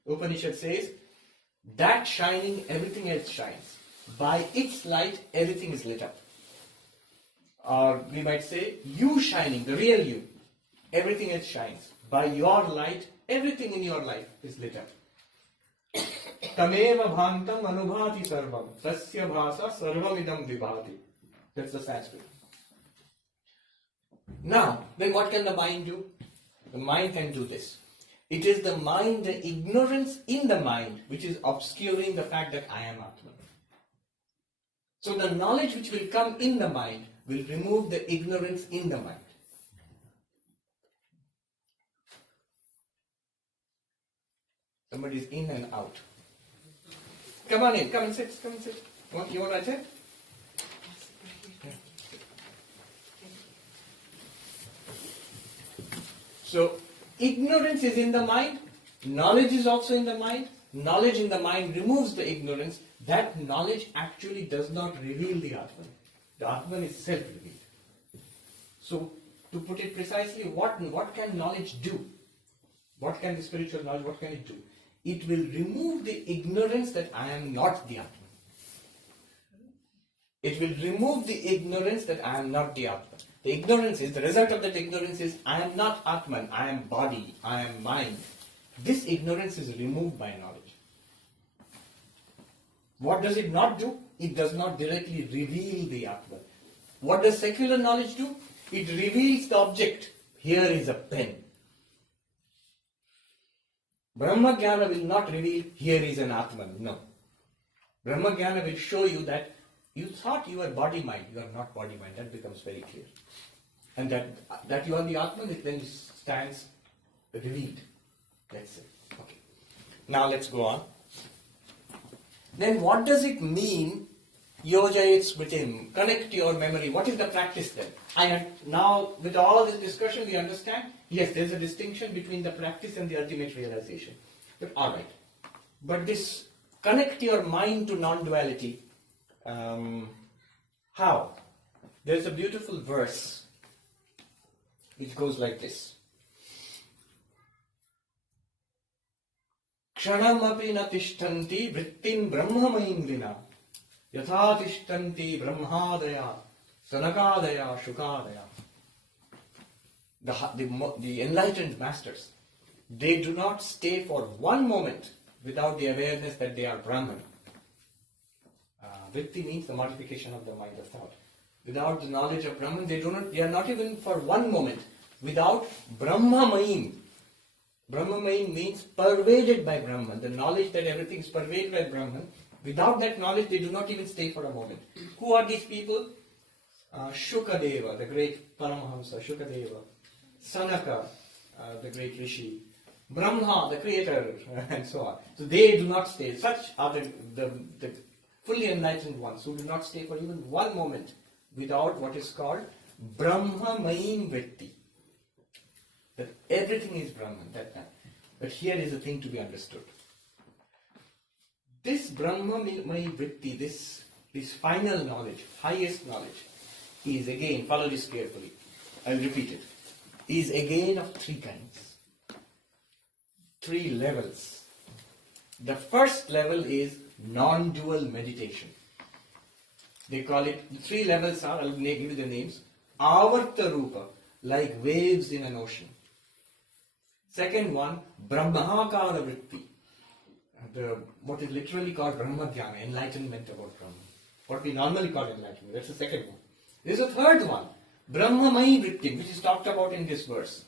Upanishad says, that shining, everything else shines. By its light, everything is lit up. Or we might say, you shining, the real you, everything else shines. By your light, everything in your life is lit up. Tameva bhantam anubhati sarvam, tasya bhasa sarvamidam vibhati. That's the Sanskrit. Now, then what can the mind do? The mind can do this. It is the mind, the ignorance in the mind, which is obscuring the fact that I am Atman. So the knowledge which will come in the mind will remove the ignorance in the mind. Somebody is in and out. Come on in, come and sit, come and sit. You want to sit? So, ignorance is in the mind, knowledge is also in the mind. Knowledge in the mind removes the ignorance. That knowledge actually does not reveal the Atman. The Atman is self-revealed. So, to put it precisely, what can knowledge do? What can the spiritual knowledge, what can it do? It will remove the ignorance that I am not the Atman. It will remove the ignorance that I am not the Atman. The result of that ignorance is, I am not Atman, I am body, I am mind. This ignorance is removed by knowledge. What does it not do? It does not directly reveal the Atman. What does secular knowledge do? It reveals the object. Here is a pen. Brahma-jnana will not reveal, here is an Atman. No. Brahma-jnana will show you that you thought you were body-mind. You are not body-mind. That becomes very clear. And that you are the Atman, it then stands revealed. That's it. Okay. Now let's go on. Then what does it mean, yojayetsmṛtim? Connect your memory. What is the practice then? Now, with all this discussion, we understand, yes, there's a distinction between the practice and the ultimate realization. But alright. But this, connect your mind to non-duality. How? There's a beautiful verse which goes like this. Kshanamapi na tishtanti vrittim brahmamayim vina yatha tishtanti brahmadaya sanakadaya shukadaya. The enlightened masters, they do not stay for one moment without the awareness that they are Brahman. Vritti means the modification of the mind of thought. Without the knowledge of Brahman, they are not even for one moment without Brahmamayim. Brahmamayim means pervaded by Brahman. The knowledge that everything is pervaded by Brahman. Without that knowledge, they do not even stay for a moment. Who are these people? Shukadeva, the great Paramahamsa, Shukadeva. Sanaka, the great Rishi. Brahma, the creator, and so on. So they do not stay. Such are the fully enlightened ones who do not stay for even one moment without what is called Brahmamayim Vritti. That everything is Brahman, but here is a thing to be understood. This Brahmamayim Vritti, this final knowledge, highest knowledge, is again, follow this carefully, I'll repeat it, is again of three kinds, three levels. The first level is non-dual meditation. They call it, the three levels are, I'll give you the names, avarta rupa, like waves in an ocean. Second one, brahmākāra vritti, what is literally called Brahma Dhyana, enlightenment about Brahman. What we normally call enlightenment, that's the second one. There is a third one, Brahmamayi vritti, which is talked about in this verse.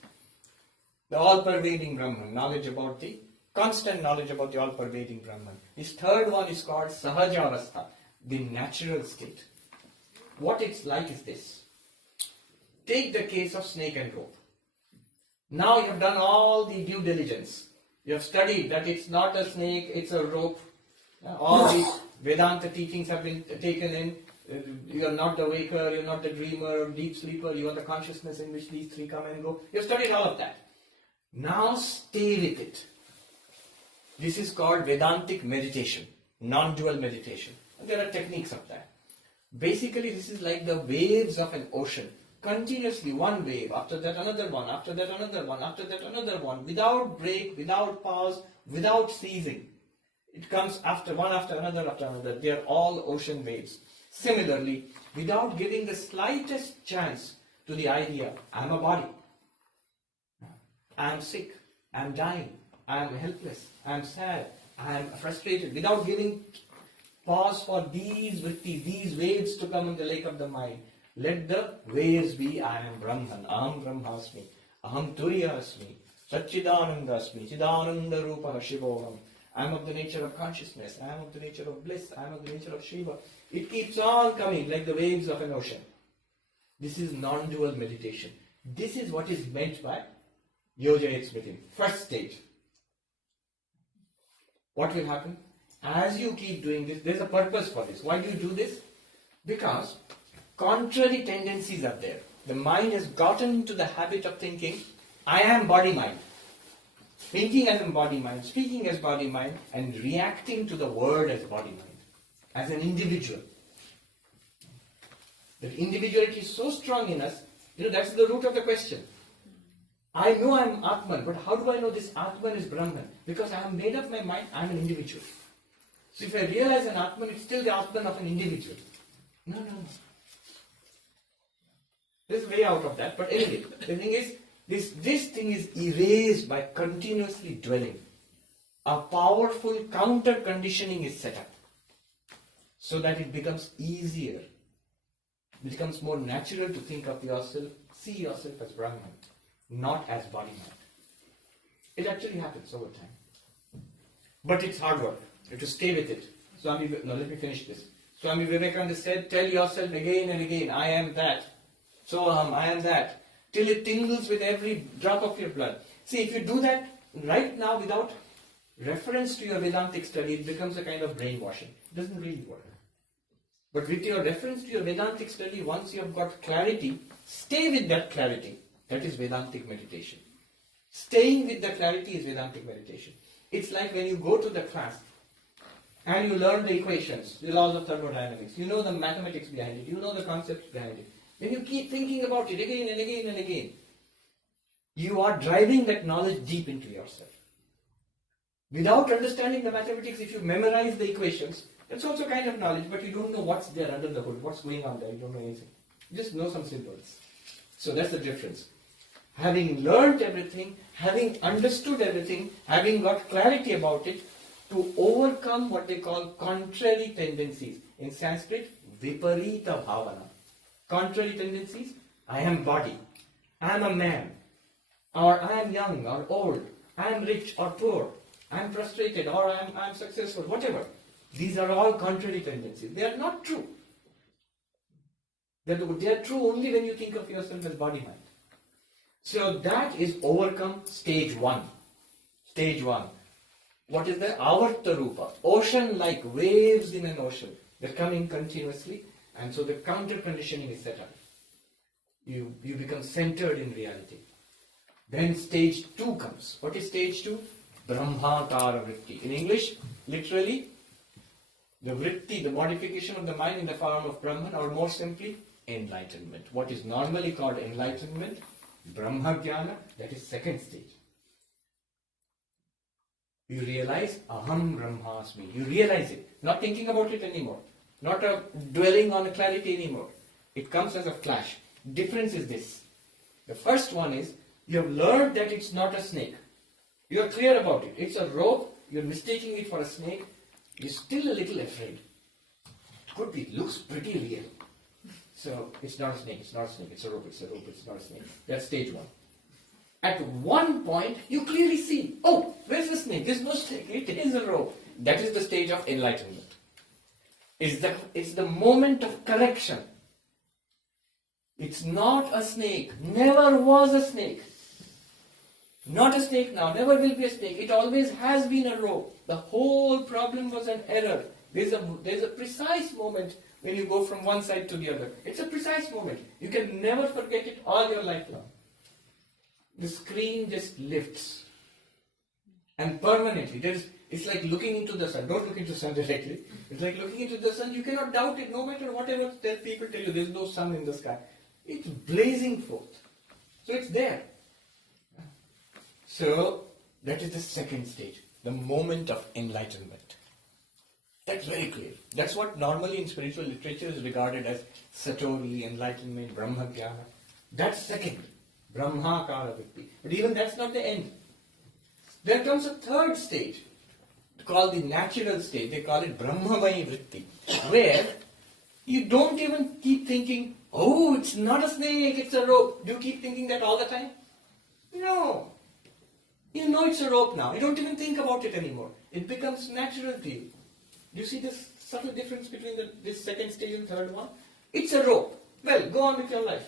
The all-pervading Brahman, knowledge about the, constant knowledge about the all-pervading Brahman. This third one is called Sahajavastha, the natural state. What it's like is this. Take the case of snake and rope. Now you have done all the due diligence. You have studied that it's not a snake, it's a rope. All the Vedanta teachings have been taken in. You are not the waker, you are not the dreamer or deep sleeper, you are the consciousness in which these three come and go. You have studied all of that. Now stay with it. This is called Vedantic meditation, non-dual meditation. And there are techniques of that. Basically, this is like the waves of an ocean. Continuously, one wave, after that another one, after that another one, after that another one, without break, without pause, without ceasing. It comes after another. They are all ocean waves. Similarly, without giving the slightest chance to the idea, I am a body, I am sick, I am dying, I am helpless, I am sad, I am frustrated, without giving pause for these vrittis, these waves to come in the lake of the mind. Let the waves be, I am Brahman, Aham Brahmasmi, Aham Turiya Asmi, Satchidananda Asmi, Chidananda Rupa Shivoham. I am of the nature of consciousness, I am of the nature of bliss, I am of the nature of Shiva. It keeps on coming like the waves of an ocean. This is non-dual meditation. This is what is meant by yojayetsmṛtim, first stage. What will happen? As you keep doing this, there is a purpose for this. Why do you do this? Because contrary tendencies are there. The mind has gotten into the habit of thinking, I am body-mind. Thinking as body-mind, speaking as body-mind, and reacting to the word as body-mind. As an individual. That individuality is so strong in us, that's the root of the question. I know I am Atman, but how do I know this Atman is Brahman? Because I have made up my mind, I am an individual. So if I realize an Atman, it's still the Atman of an individual. No. There's a way out of that, but anyway, the thing is, this thing is erased by continuously dwelling. A powerful counter conditioning is set up so that it becomes easier. It becomes more natural to think of yourself, see yourself as Brahman, not as body-mind. It actually happens over time. But it's hard work. You have to stay with it. Let me finish this. Swami Vivekananda said, tell yourself again and again, I am that. Soham, I am that. Till it tingles with every drop of your blood. See, if you do that right now without reference to your Vedantic study, it becomes a kind of brainwashing. It doesn't really work. But with your reference to your Vedantic study, once you have got clarity, stay with that clarity. That is Vedantic meditation. Staying with the clarity is Vedantic meditation. It's like when you go to the class and you learn the equations, the laws of thermodynamics, you know the mathematics behind it, you know the concepts behind it. When you keep thinking about it again and again and again, you are driving that knowledge deep into yourself. Without understanding the mathematics, if you memorize the equations, that's also kind of knowledge, but you don't know what's there under the hood, what's going on there, you don't know anything. You just know some symbols. So that's the difference. Having learned everything, having understood everything, having got clarity about it, to overcome what they call contrary tendencies. In Sanskrit, viparita bhavana. Contrary tendencies, I am body, I am a man, or I am young or old, I am rich or poor, I am frustrated or I am successful, whatever. These are all contrary tendencies. They are not true. They are true only when you think of yourself as body-mind. So that is overcome stage one. Stage one. What is that? Avarta rupa. Ocean-like waves in an ocean. They're coming continuously. And so the counter conditioning is set up. You become centered in reality. Then stage 2 comes. What is stage 2? Brahmākāra vritti. In English, literally, the vritti, the modification of the mind in the form of Brahman, or more simply, enlightenment. What is normally called enlightenment, Brahma Jnana, that is second stage. You realize, Aham Brahmasmi. You realize it. Not thinking about it anymore. Not dwelling on a clarity anymore. It comes as a flash. Difference is this. The first one is, you have learned that it's not a snake. You are clear about it. It's a rope. You're mistaking it for a snake. You're still a little afraid. It could be. It looks pretty real. So, it's not a snake. It's not a snake. It's a rope. It's a rope. It's not a snake. That's stage one. At one point, you clearly see, oh, where's the snake? There's no snake. It is a rope. That is the stage of enlightenment. It's the moment of correction. It's not a snake. Never was a snake. Not a snake now. Never will be a snake. It always has been a rope. The whole problem was an error. There's a precise moment when you go from one side to the other. It's a precise moment. You can never forget it all your life long. The screen just lifts. And permanently. It's like looking into the sun. Don't look into the sun directly. It's like looking into the sun. You cannot doubt it, no matter whatever people tell you. There's no sun in the sky. It's blazing forth. So it's there. So that is the second stage. The moment of enlightenment. That's very clear. That's what normally in spiritual literature is regarded as Satori, enlightenment, Brahma Jnana. That's second. Brahmākāra vritti. But even that's not the end. There comes a third stage, called the natural stage. They call it Brahmamayi vritti, where you don't even keep thinking, oh, it's not a snake, it's a rope. Do you keep thinking that all the time? No. You know it's a rope now. You don't even think about it anymore. It becomes natural to you. Do you see this subtle difference between this second stage and third one? It's a rope. Well, go on with your life.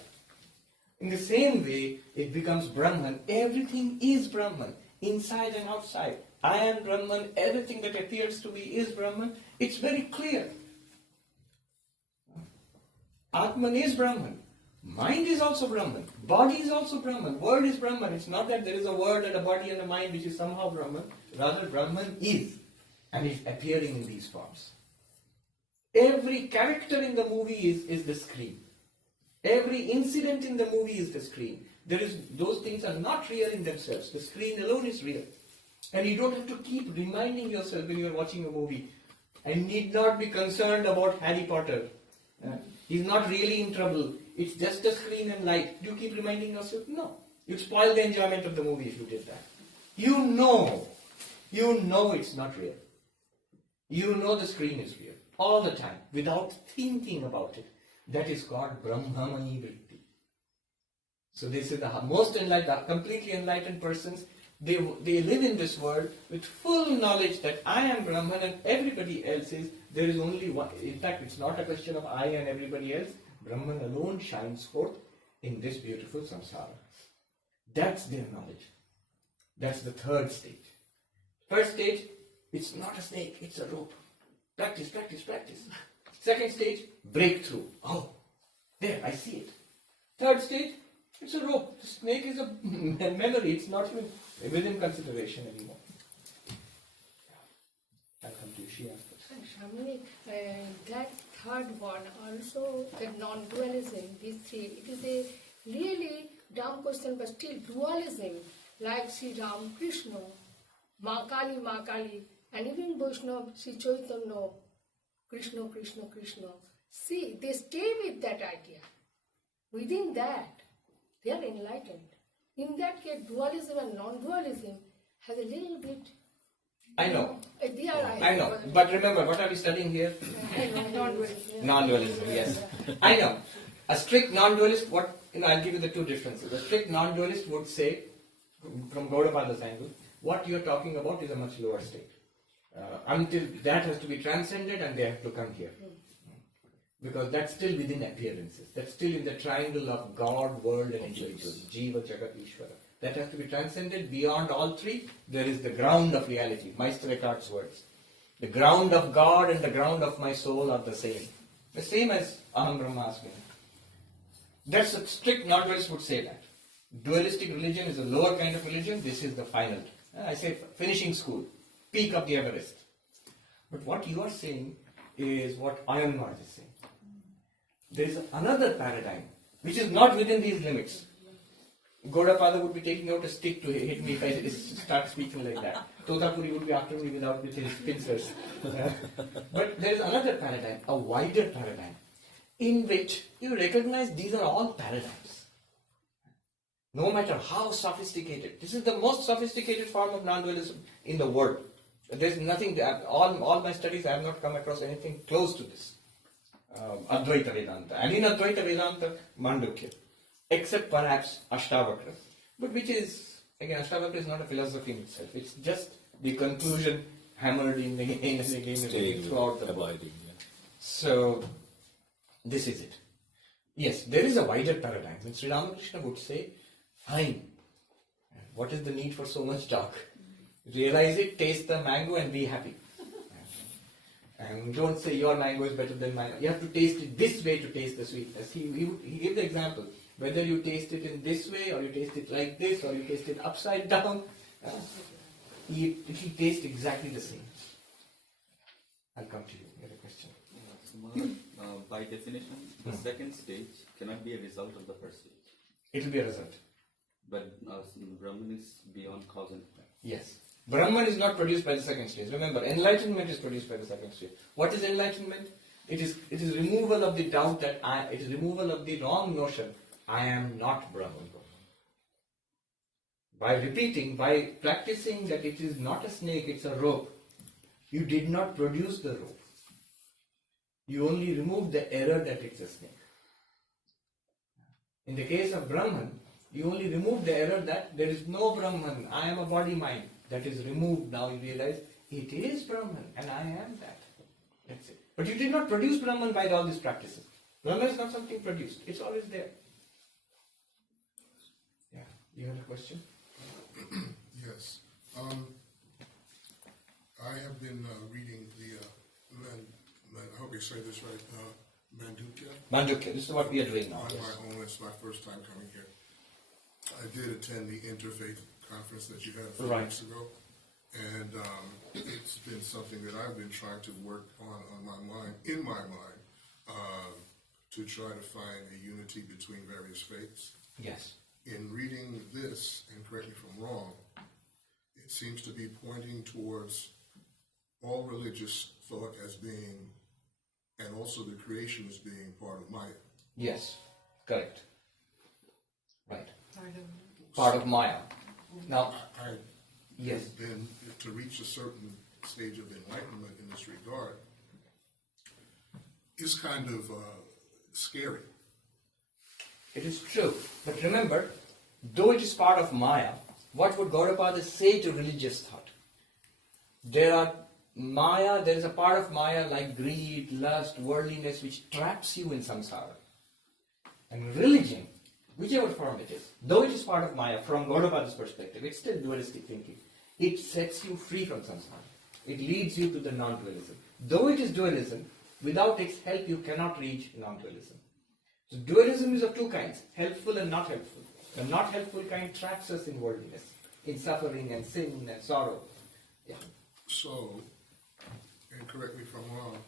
In the same way, it becomes Brahman. Everything is Brahman, inside and outside. I am Brahman. Everything that appears to be is Brahman. It's very clear. Atman is Brahman. Mind is also Brahman. Body is also Brahman. Word is Brahman. It's not that there is a word and a body and a mind which is somehow Brahman. Rather, Brahman is. And is appearing in these forms. Every character in the movie is the screen. Every incident in the movie is the screen. Those things are not real in themselves. The screen alone is real. And you don't have to keep reminding yourself when you're watching a movie. And need not be concerned about Harry Potter. He's not really in trouble. It's just a screen and light. Do you keep reminding yourself? No. You'd spoil the enjoyment of the movie if you did that. You know it's not real. You know the screen is real. All the time. Without thinking about it. That is called Brahmamayi vritti. So this is the most enlightened, completely enlightened persons. They live in this world with full knowledge that I am Brahman and everybody else is. There is only one. In fact, it's not a question of I and everybody else. Brahman alone shines forth in this beautiful samsara. That's their knowledge. That's the third stage. First stage, it's not a snake, it's a rope. Practice, practice, practice. Second stage, breakthrough. Oh, there, I see it. Third stage, it's a rope. The snake is a memory. It's not even within consideration anymore. I'll come to you. She asked first. Swami, that third one, also the non-dualism, these three, it is a really dumb question, but still dualism, like Sri Ram Krishna, Ma Kali, and even Vaishnava, Sri Chaitanya, Krishna, Krishna, Krishna. See, they stay with that idea. Within that, they are enlightened. In that case, dualism and non-dualism has a little bit. I know. I know. But remember, what are we studying here? Non-dualism. Non-dualism, yes. I know. A strict non-dualist, I'll give you the two differences. A strict non-dualist would say, from Gaudapada's angle, what you're talking about is a much lower state. Until that has to be transcended and they have to come here. Because that's still within appearances. That's still in the triangle of God, world and individual. Jiva, Jagat, Ishvara. That has to be transcended. Beyond all three, there is the ground of reality. Meister Eckhart's words. The ground of God and the ground of my soul are the same. The same as Aham Brahmasmi. That's a strict non-dualist would say that. Dualistic religion is a lower kind of religion. This is the final. I say finishing school. Peak of the Everest. But what you are saying is what Ironman is saying. there is another paradigm which is not within these limits. Gaudapada would be taking out a stick to hit me if I start speaking like that. Totapuri would be after me with his pincers. But there is another paradigm, a wider paradigm, in which you recognize these are all paradigms. No matter how sophisticated. This is the most sophisticated form of non-dualism in the world. There's nothing, all my studies I have not come across anything close to this. Advaite Vedanta. And in Advaite Vedanta, Mandukya. Except perhaps Ashtavakra. But which is, again, Ashtavakra is not a philosophy in itself. It's just the conclusion hammered in again and again and again throughout the world. So, this is it. Yes, there is a wider paradigm. And Sri Ramakrishna would say, fine. What is the need for so much talk? Realize it, taste the mango and be happy. And don't say your mango is better than mine. You have to taste it this way to taste the sweetness. He gave the example. Whether you taste it in this way, or you taste it like this, or you taste it upside down, it will taste exactly the same. I'll come to you. You have a question? By definition, the second stage cannot be a result of the first stage. It will be a result. But Brahman is beyond cause and effect. Yes. Brahman is not produced by the second stage. Remember, enlightenment is produced by the second stage. What is enlightenment? It is removal of the doubt that it is removal of the wrong notion. I am not Brahman. By repeating, by practicing that it is not a snake, it's a rope, you did not produce the rope. You only removed the error that it's a snake. In the case of Brahman, you only removed the error that there is no Brahman, I am a body-mind. That is removed. Now you realize it is Brahman and I am that. That's it. But you did not produce Brahman by all these practices. Brahman is not something produced. It's always there. Yeah. You have a question? Yes. I have been reading the, I hope you say this right, Mandukya. Mandukya. This is what we are doing now. On Yes. my own, it's my first time coming here. I did attend the interfaith conference that you had a few weeks ago, and it's been something that I've been trying to work on my mind, in my mind, to try to find a unity between various faiths. Yes. In reading this, and correct me if I'm wrong, it seems to be pointing towards all religious thought as being, and also the creation as being part of Maya. Yes. Correct. Right. Part of Maya. Now, I yes. have been, to reach a certain stage of enlightenment in this regard, is kind of scary. It is true. But remember, though it is part of Maya, what would Gaudapada say to religious thought? There is a part of Maya like greed, lust, worldliness, which traps you in samsara. And religion, whichever form it is, though it is part of Maya, from Gaudapada's perspective, it's still dualistic thinking. It sets you free from samsara. It leads you to the non-dualism. Though it is dualism, without its help you cannot reach non-dualism. So dualism is of two kinds, helpful and not helpful. The not helpful kind traps us in worldliness, in suffering and sin and sorrow. Yeah. So, and correct me if I'm wrong,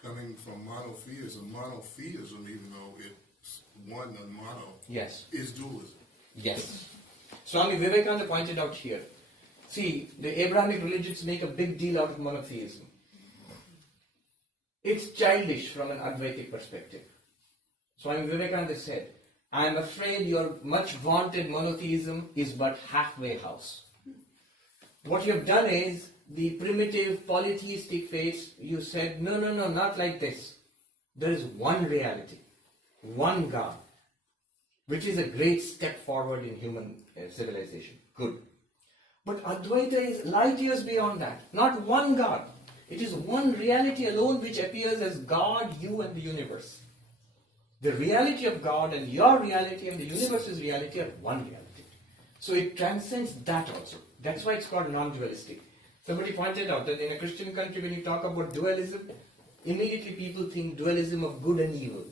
coming from monotheism, even though it's one and mono, Yes. is dualism. Yes. Swami Vivekananda pointed out here. See, the Abrahamic religions make a big deal out of monotheism. It's childish from an advaitic perspective. Swami Vivekananda said, I am afraid your much vaunted monotheism is but halfway house. What you have done is, the primitive polytheistic faiths, you said, no, not like this. There is one reality, one God, which is a great step forward in human civilization. Good. But Advaita is light years beyond that. Not one God. It is one reality alone which appears as God, you and the universe. The reality of God and your reality and the universe's reality are one reality. So it transcends that also. That's why it's called non-dualistic. Somebody pointed out that in a Christian country when you talk about dualism, immediately people think dualism of good and evil.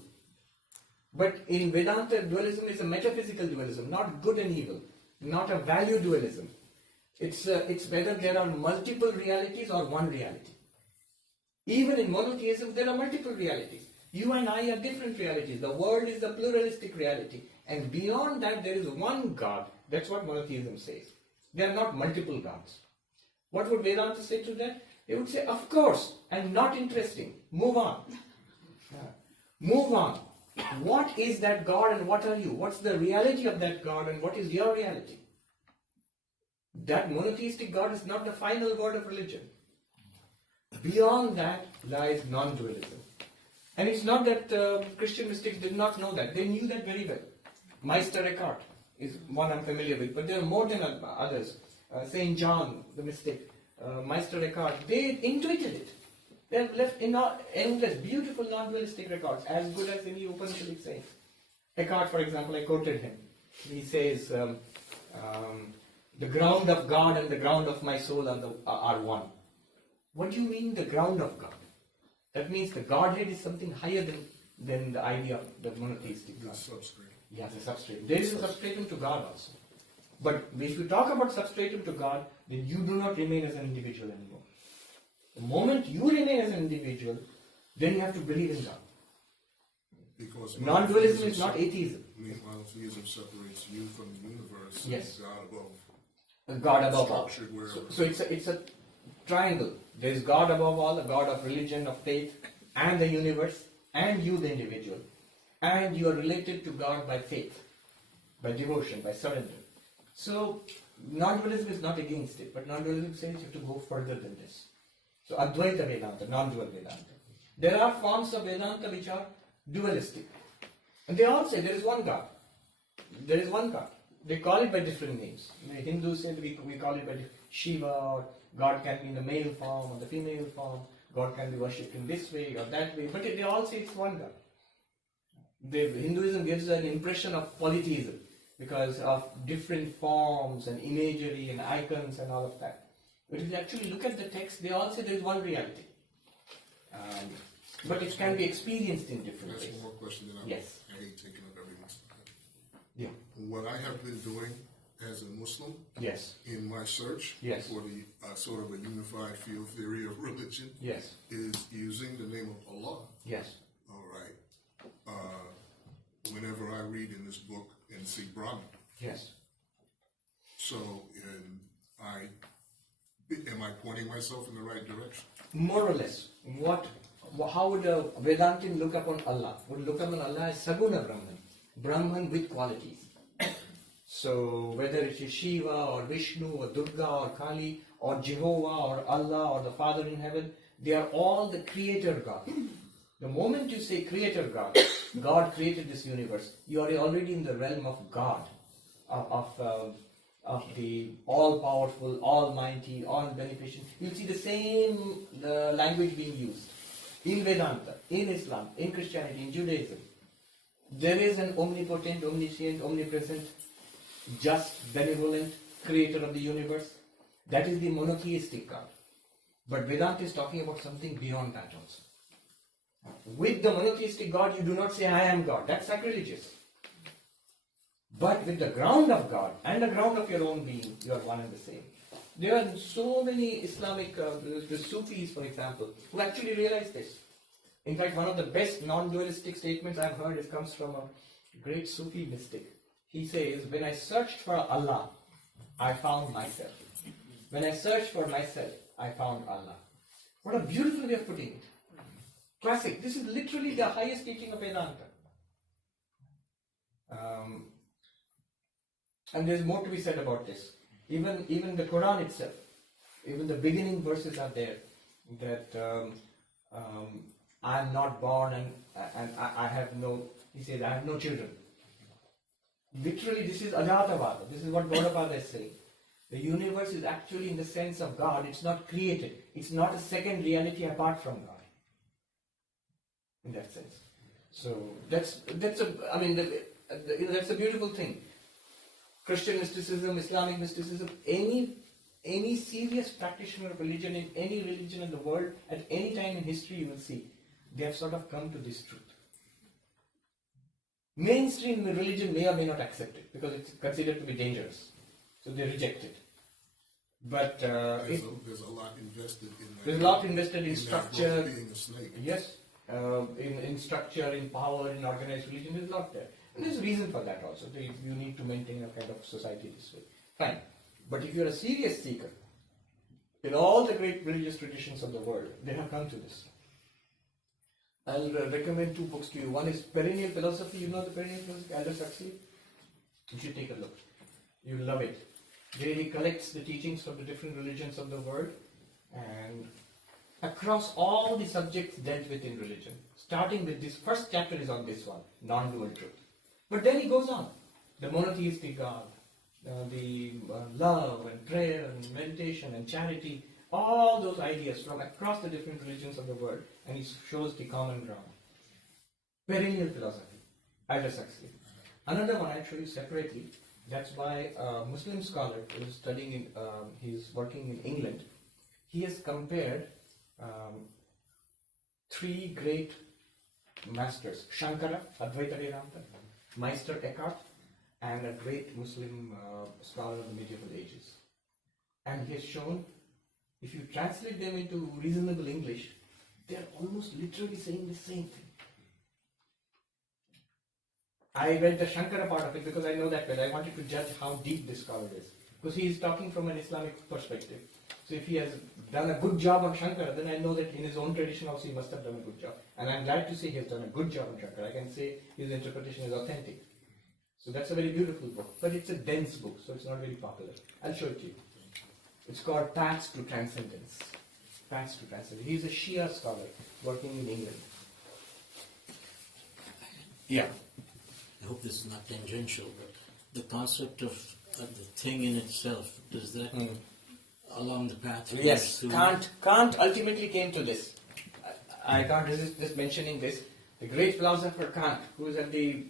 But in Vedanta, dualism is a metaphysical dualism, not good and evil, not a value dualism. It's whether there are multiple realities or one reality. Even in monotheism, there are multiple realities. You and I are different realities. The world is a pluralistic reality. And beyond that, there is one God. That's what monotheism says. There are not multiple gods. What would Vedanta say to that? They would say, of course, and not interesting. Move on. Move on. What is that God and what are you? What's the reality of that God and what is your reality? That monotheistic God is not the final God of religion. Beyond that lies non-dualism. And it's not that Christian mystics did not know that. They knew that very well. Meister Eckhart is one I'm familiar with, but there are more than others. Saint John, the mystic, Meister Eckhart, they intuited it. They have left endless, beautiful non-dualistic records, as good as any Upanishadic saints. Eckhart, for example, I quoted him. He says, the ground of God and the ground of my soul are one. What do you mean, the ground of God? That means the Godhead is something higher than the idea of the monotheistic God. The substrate. Yeah, the substrate. There is a substratum to God also. But if you talk about substratum to God, then you do not remain as an individual anymore. The moment you remain as an individual, then you have to believe in God. Because non-dualism is not atheism. Monotheism separates you from the universe. Yes. And God above. And God above all. Structured wherever. So it's a triangle. There is God above all, a God of religion, of faith, and the universe, and you, the individual. And you are related to God by faith, by devotion, by surrender. So non-dualism is not against it, but non-dualism says you have to go further than this. So advaite Vedanta, non-dual Vedanta. There are forms of Vedanta which are dualistic. And they all say there is one God. There is one God. They call it by different names. The Hindus say we call it by Shiva, or God can be in the male form or the female form. God can be worshipped in this way or that way. But they all say it's one God. Hinduism gives an impression of polytheism because of different forms and imagery and icons and all of that. But if you actually look at the text, they all say there is one reality. But it can be experienced in different ways. That's one more question that Yes. I hate taking up everyone's time. Yeah. What I have been doing as a Muslim Yes. in my search Yes. for the sort of a unified field theory of religion Yes. is using the name of Allah. Yes. All right. Whenever I read in this book and see Brahman. Yes. So, am I pointing myself in the right direction? More or less. How would a Vedantin look upon Allah? Would look upon Allah as Saguna Brahman. Brahman with qualities. So whether it is Shiva or Vishnu or Durga or Kali or Jehovah or Allah or the Father in heaven, they are all the creator God. The moment you say creator God, God created this universe, you are already in the realm of God, of the all-powerful, almighty, all-beneficent. You'll see the same language being used in Vedanta, in Islam, in Christianity, in Judaism. There is an omnipotent, omniscient, omnipresent, just, benevolent creator of the universe. That is the monotheistic God. But Vedanta is talking about something beyond that also. With the monotheistic God, you do not say, I am God. That's sacrilegious. But with the ground of God and the ground of your own being, you are one and the same. There are so many Islamic, the Sufis, for example, who actually realize this. In fact, one of the best non-dualistic statements I've heard comes from a great Sufi mystic. He says, when I searched for Allah, I found myself. When I searched for myself, I found Allah. What a beautiful way of putting it. Classic. This is literally the highest teaching of Vedanta. And there's more to be said about this. Even the Quran itself, even the beginning verses are there that I am not born and I have no, he says, I have no children. Literally, this is jaḍavallokamācaret. This is what Gaudapada is saying. The universe is actually in the sense of God. It's not created. It's not a second reality apart from God. In that sense. So that's a beautiful thing. Christian mysticism, Islamic mysticism, any serious practitioner of religion in any religion in the world at any time in history, you will see they have sort of come to this truth. Mainstream religion may or may not accept it because it's considered to be dangerous, so they reject it. But there's a lot invested in that. There's a lot invested in that structure. book being a snake. Yes, in structure, in power, in organized religion is not there. And there's a reason for that also. You need to maintain a kind of society this way. Fine. But if you're a serious seeker, in all the great religious traditions of the world, they have come to this. I'll recommend 2 books to you. One is Perennial Philosophy. You know the Perennial Philosophy, Aldous Huxley? You should take a look. You'll love it. He collects the teachings from the different religions of the world, and across all the subjects dealt with in religion, starting with this first chapter is on this one, non-dual truth. But then he goes on, the monotheistic God, the love and prayer and meditation and charity, all those ideas from across the different religions of the world, and he shows the common ground. Perennial Philosophy, Aldous Huxley. Another one I'll show you separately. That's by a Muslim scholar who is studying in, he's working in England. He has compared 3 great masters, Shankara, Advaita Vedanta, Meister Eckhart, and a great Muslim scholar of the medieval ages. And he has shown, if you translate them into reasonable English, they're almost literally saying the same thing. I read the Shankara part of it because I know that well. I wanted to judge how deep this scholar is. Because he is talking from an Islamic perspective. So if he has done a good job on Shankara, then I know that in his own tradition also he must have done a good job. And I'm glad to say he has done a good job on Shankara. I can say his interpretation is authentic. So that's a very beautiful book. But it's a dense book, so it's not very popular. I'll show it to you. It's called Paths to Transcendence. Paths to Transcendence. He's a Shia scholar working in England. Yeah. I hope this is not tangential, but the concept of the thing in itself, does that along the path? Yes, Kant ultimately came to this. I can't resist just mentioning this. The great philosopher Kant, who is at the,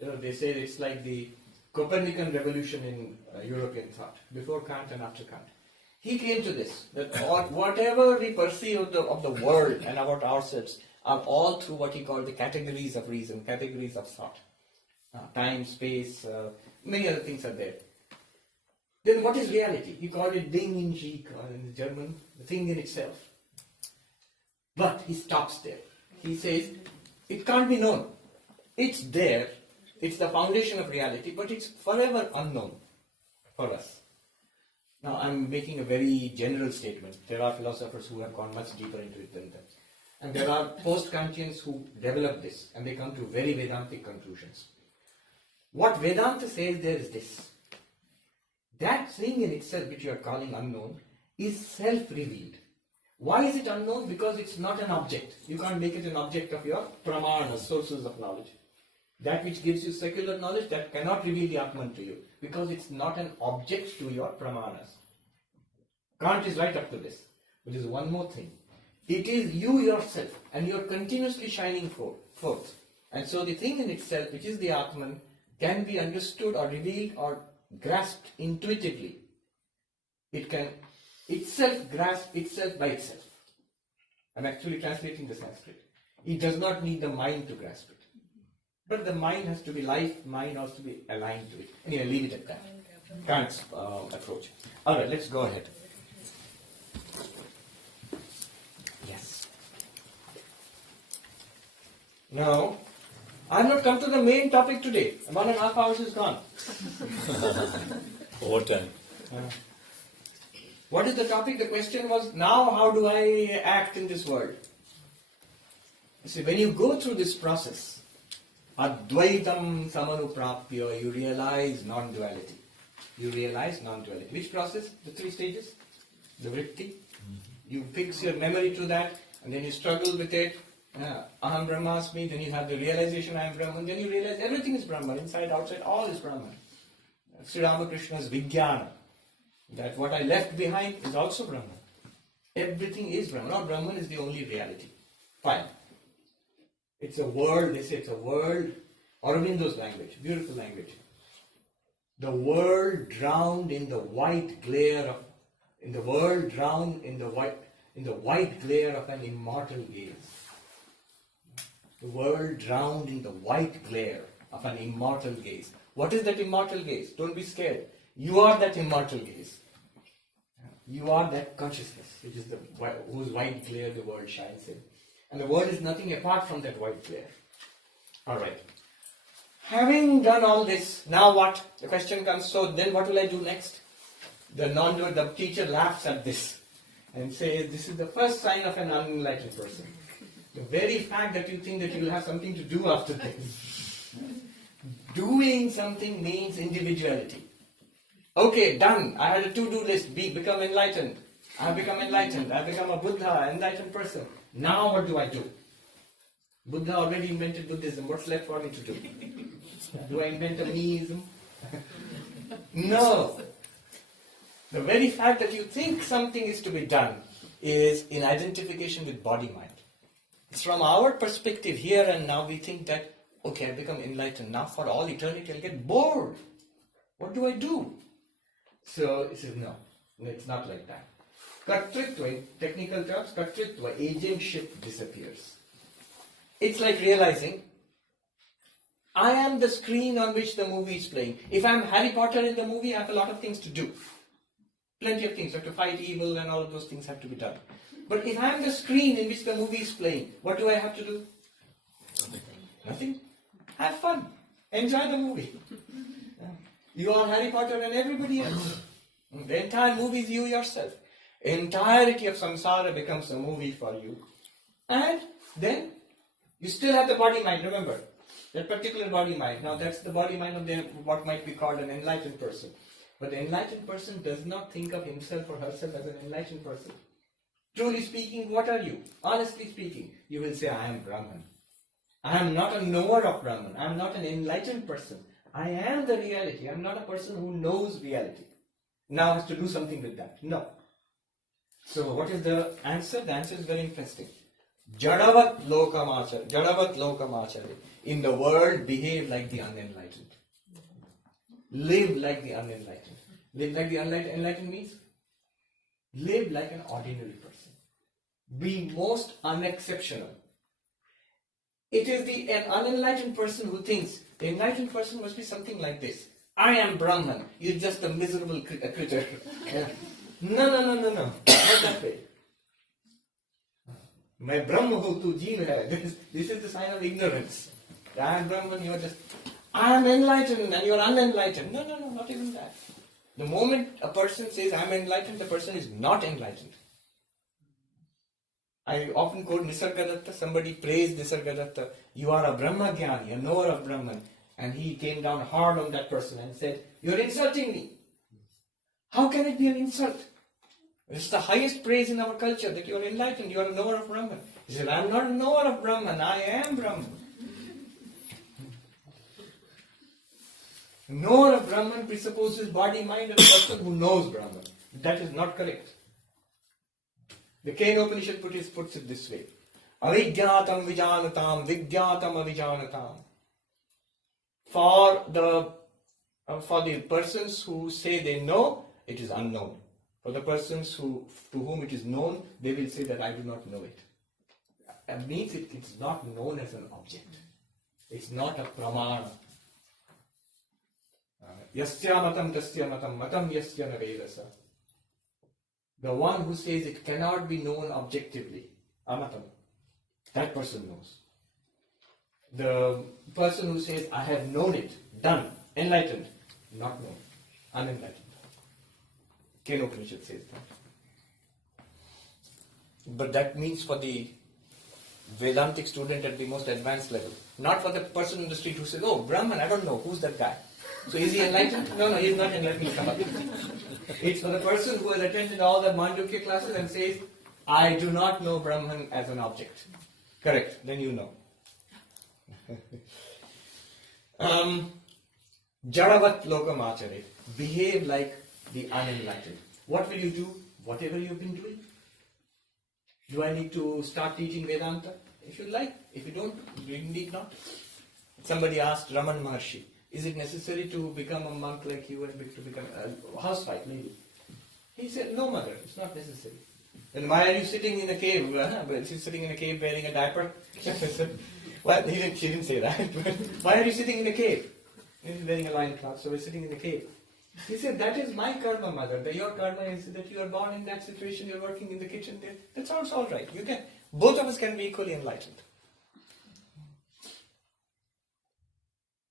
they say it's like the Copernican revolution in European thought, before Kant and after Kant. He came to this, that whatever we perceive of the world and about ourselves are all through what he called the categories of reason, categories of thought. Time, space, many other things are there. Then what is reality? He called it Ding in sich, or in German, the thing in itself. But he stops there. He says, it can't be known. It's there, it's the foundation of reality, but it's forever unknown for us. Now I'm making a very general statement. There are philosophers who have gone much deeper into it than that. And there are post-Kantians who develop this, and they come to very Vedantic conclusions. What Vedanta says there is this. That thing in itself, which you are calling unknown, is self-revealed. Why is it unknown? Because it's not an object. You can't make it an object of your pramana, sources of knowledge. That which gives you secular knowledge, that cannot reveal the Atman to you, because it's not an object to your pramanas. Kant is right up to this. But there's one more thing. It is you yourself, and you're continuously shining forth. And so the thing in itself, which is the Atman, can be understood or revealed or grasped intuitively. It can itself grasp itself by itself. I'm actually translating the Sanskrit. It does not need the mind to grasp it. But the mind has to be life, mind has to be aligned to it. Anyway, leave it at that. Kant's approach. Alright, let's go ahead. Yes. Now, I have not come to the main topic today. 1.5 hours is gone. Overtime. What is the topic? The question was, now how do I act in this world? You see, when you go through this process, advaitaṃ samanuprāpya, you realize non-duality. You realize non-duality. Which process? The 3 stages? The vritti. You fix your memory to that, and then you struggle with it. Aham Brahmasmi, then you have the realization I am Brahman, then you realize everything is Brahman, inside, outside, all is Brahman. Sri Ramakrishna's Vijnana, that what I left behind is also Brahman. Everything is Brahman, not Brahman is the only reality. Fine. It's a world, they say it's a world, Aurobindo's language, beautiful language. The world drowned in the white glare of, the white glare of an immortal gaze. The world drowned in the white glare of an immortal gaze. What is that immortal gaze? Don't be scared. You are that immortal gaze. You are that consciousness, which is whose white glare the world shines in. And the world is nothing apart from that white flare. Alright. Having done all this, now what? The question comes, so then what will I do next? The teacher laughs at this and says, this is the first sign of an unenlightened person. The very fact that you think that you will have something to do after this. Doing something means individuality. Okay, done. I had a to-do list. Become enlightened. I have become enlightened. I become a Buddha, enlightened person. Now what do I do? Buddha already invented Buddhism. What's left for me to do? Do I invent a meism? No. The very fact that you think something is to be done is in identification with body-mind. It's from our perspective here and now we think that, okay, I become enlightened. Now for all eternity I'll get bored. What do I do? So he says, no, it's not like that. Kartritva, in technical terms, kartritva, agentship disappears. It's like realizing, I am the screen on which the movie is playing. If I'm Harry Potter in the movie, I have a lot of things to do. Plenty of things. I have to fight evil and all of those things have to be done. But if I'm the screen in which the movie is playing, what do I have to do? Nothing. Have fun. Enjoy the movie. You are Harry Potter and everybody else. The entire movie is you yourself. Entirety of samsara becomes a movie for you. And then you still have the body mind, remember. That particular body mind. Now that's the body mind of what might be called an enlightened person. But the enlightened person does not think of himself or herself as an enlightened person. Truly speaking, what are you? Honestly speaking, you will say, I am Brahman. I am not a knower of Brahman. I am not an enlightened person. I am the reality. I am not a person who knows reality. Now has to do something with that. No. So what is the answer? The answer is very interesting. Jaḍavallokamācaret. In the world, behave like the unenlightened. Live like the unenlightened. Live like the unenlightened means live like an ordinary person. Be most unexceptional. It is an unenlightened person who thinks the enlightened person must be something like this. I am Brahman. You're just a miserable creature. No. Not that way. मैं ब्रह्म हूँ तू जीव है. This is the sign of ignorance. I am Brahman, you are just, I am enlightened and you are unenlightened. No, not even that. The moment a person says I am enlightened, the person is not enlightened. I often quote Nisargadatta. Somebody praised Nisargadatta. You are a Brahmagyani, a knower of Brahman. And he came down hard on that person and said, you are insulting me. How can it be an insult? It's the highest praise in our culture that you are enlightened, you are a knower of Brahman. He said, I am not a knower of Brahman, I am Brahman. Knower of Brahman presupposes body, mind, and person who knows Brahman. That is not correct. The Kena Upanishad puts it this way. Avidyatam vijanatam, vidyatam avijanatam. For the persons who say they know, it is unknown. For the persons to whom it is known, they will say that I do not know it. That means it's not known as an object. It's not a pramana. Yasya matam tasya matam matam yasya na vedasa. The one who says it cannot be known objectively, amatam, that person knows. The person who says, I have known it, done, enlightened, not known, unenlightened. Kena Upanishad says that. But that means for the Vedantic student at the most advanced level. Not for the person in the street who says, oh, Brahman, I don't know, who's that guy? So is he enlightened? No, he is not enlightened. It's for the person who has attended all the Mandukya classes and says, I do not know Brahman as an object. Correct, then you know. Jaḍavallokamācaret. Behave like the unenlightened. What will you do? Whatever you've been doing. Do I need to start teaching Vedanta? If you like. If you don't, you need not. Somebody asked Raman Maharshi, is it necessary to become a monk like you and to become a housewife maybe? He said, no mother, it's not necessary. Then why are you sitting in a cave? She's sitting in a cave wearing a diaper? Well, she didn't say that. Why are you sitting in a cave? He's wearing a loincloth, so we're sitting in a cave. He said, that is my karma, mother. Your karma is that you are born in that situation, you're working in the kitchen there. That sounds all right. You can. both of us can be equally enlightened.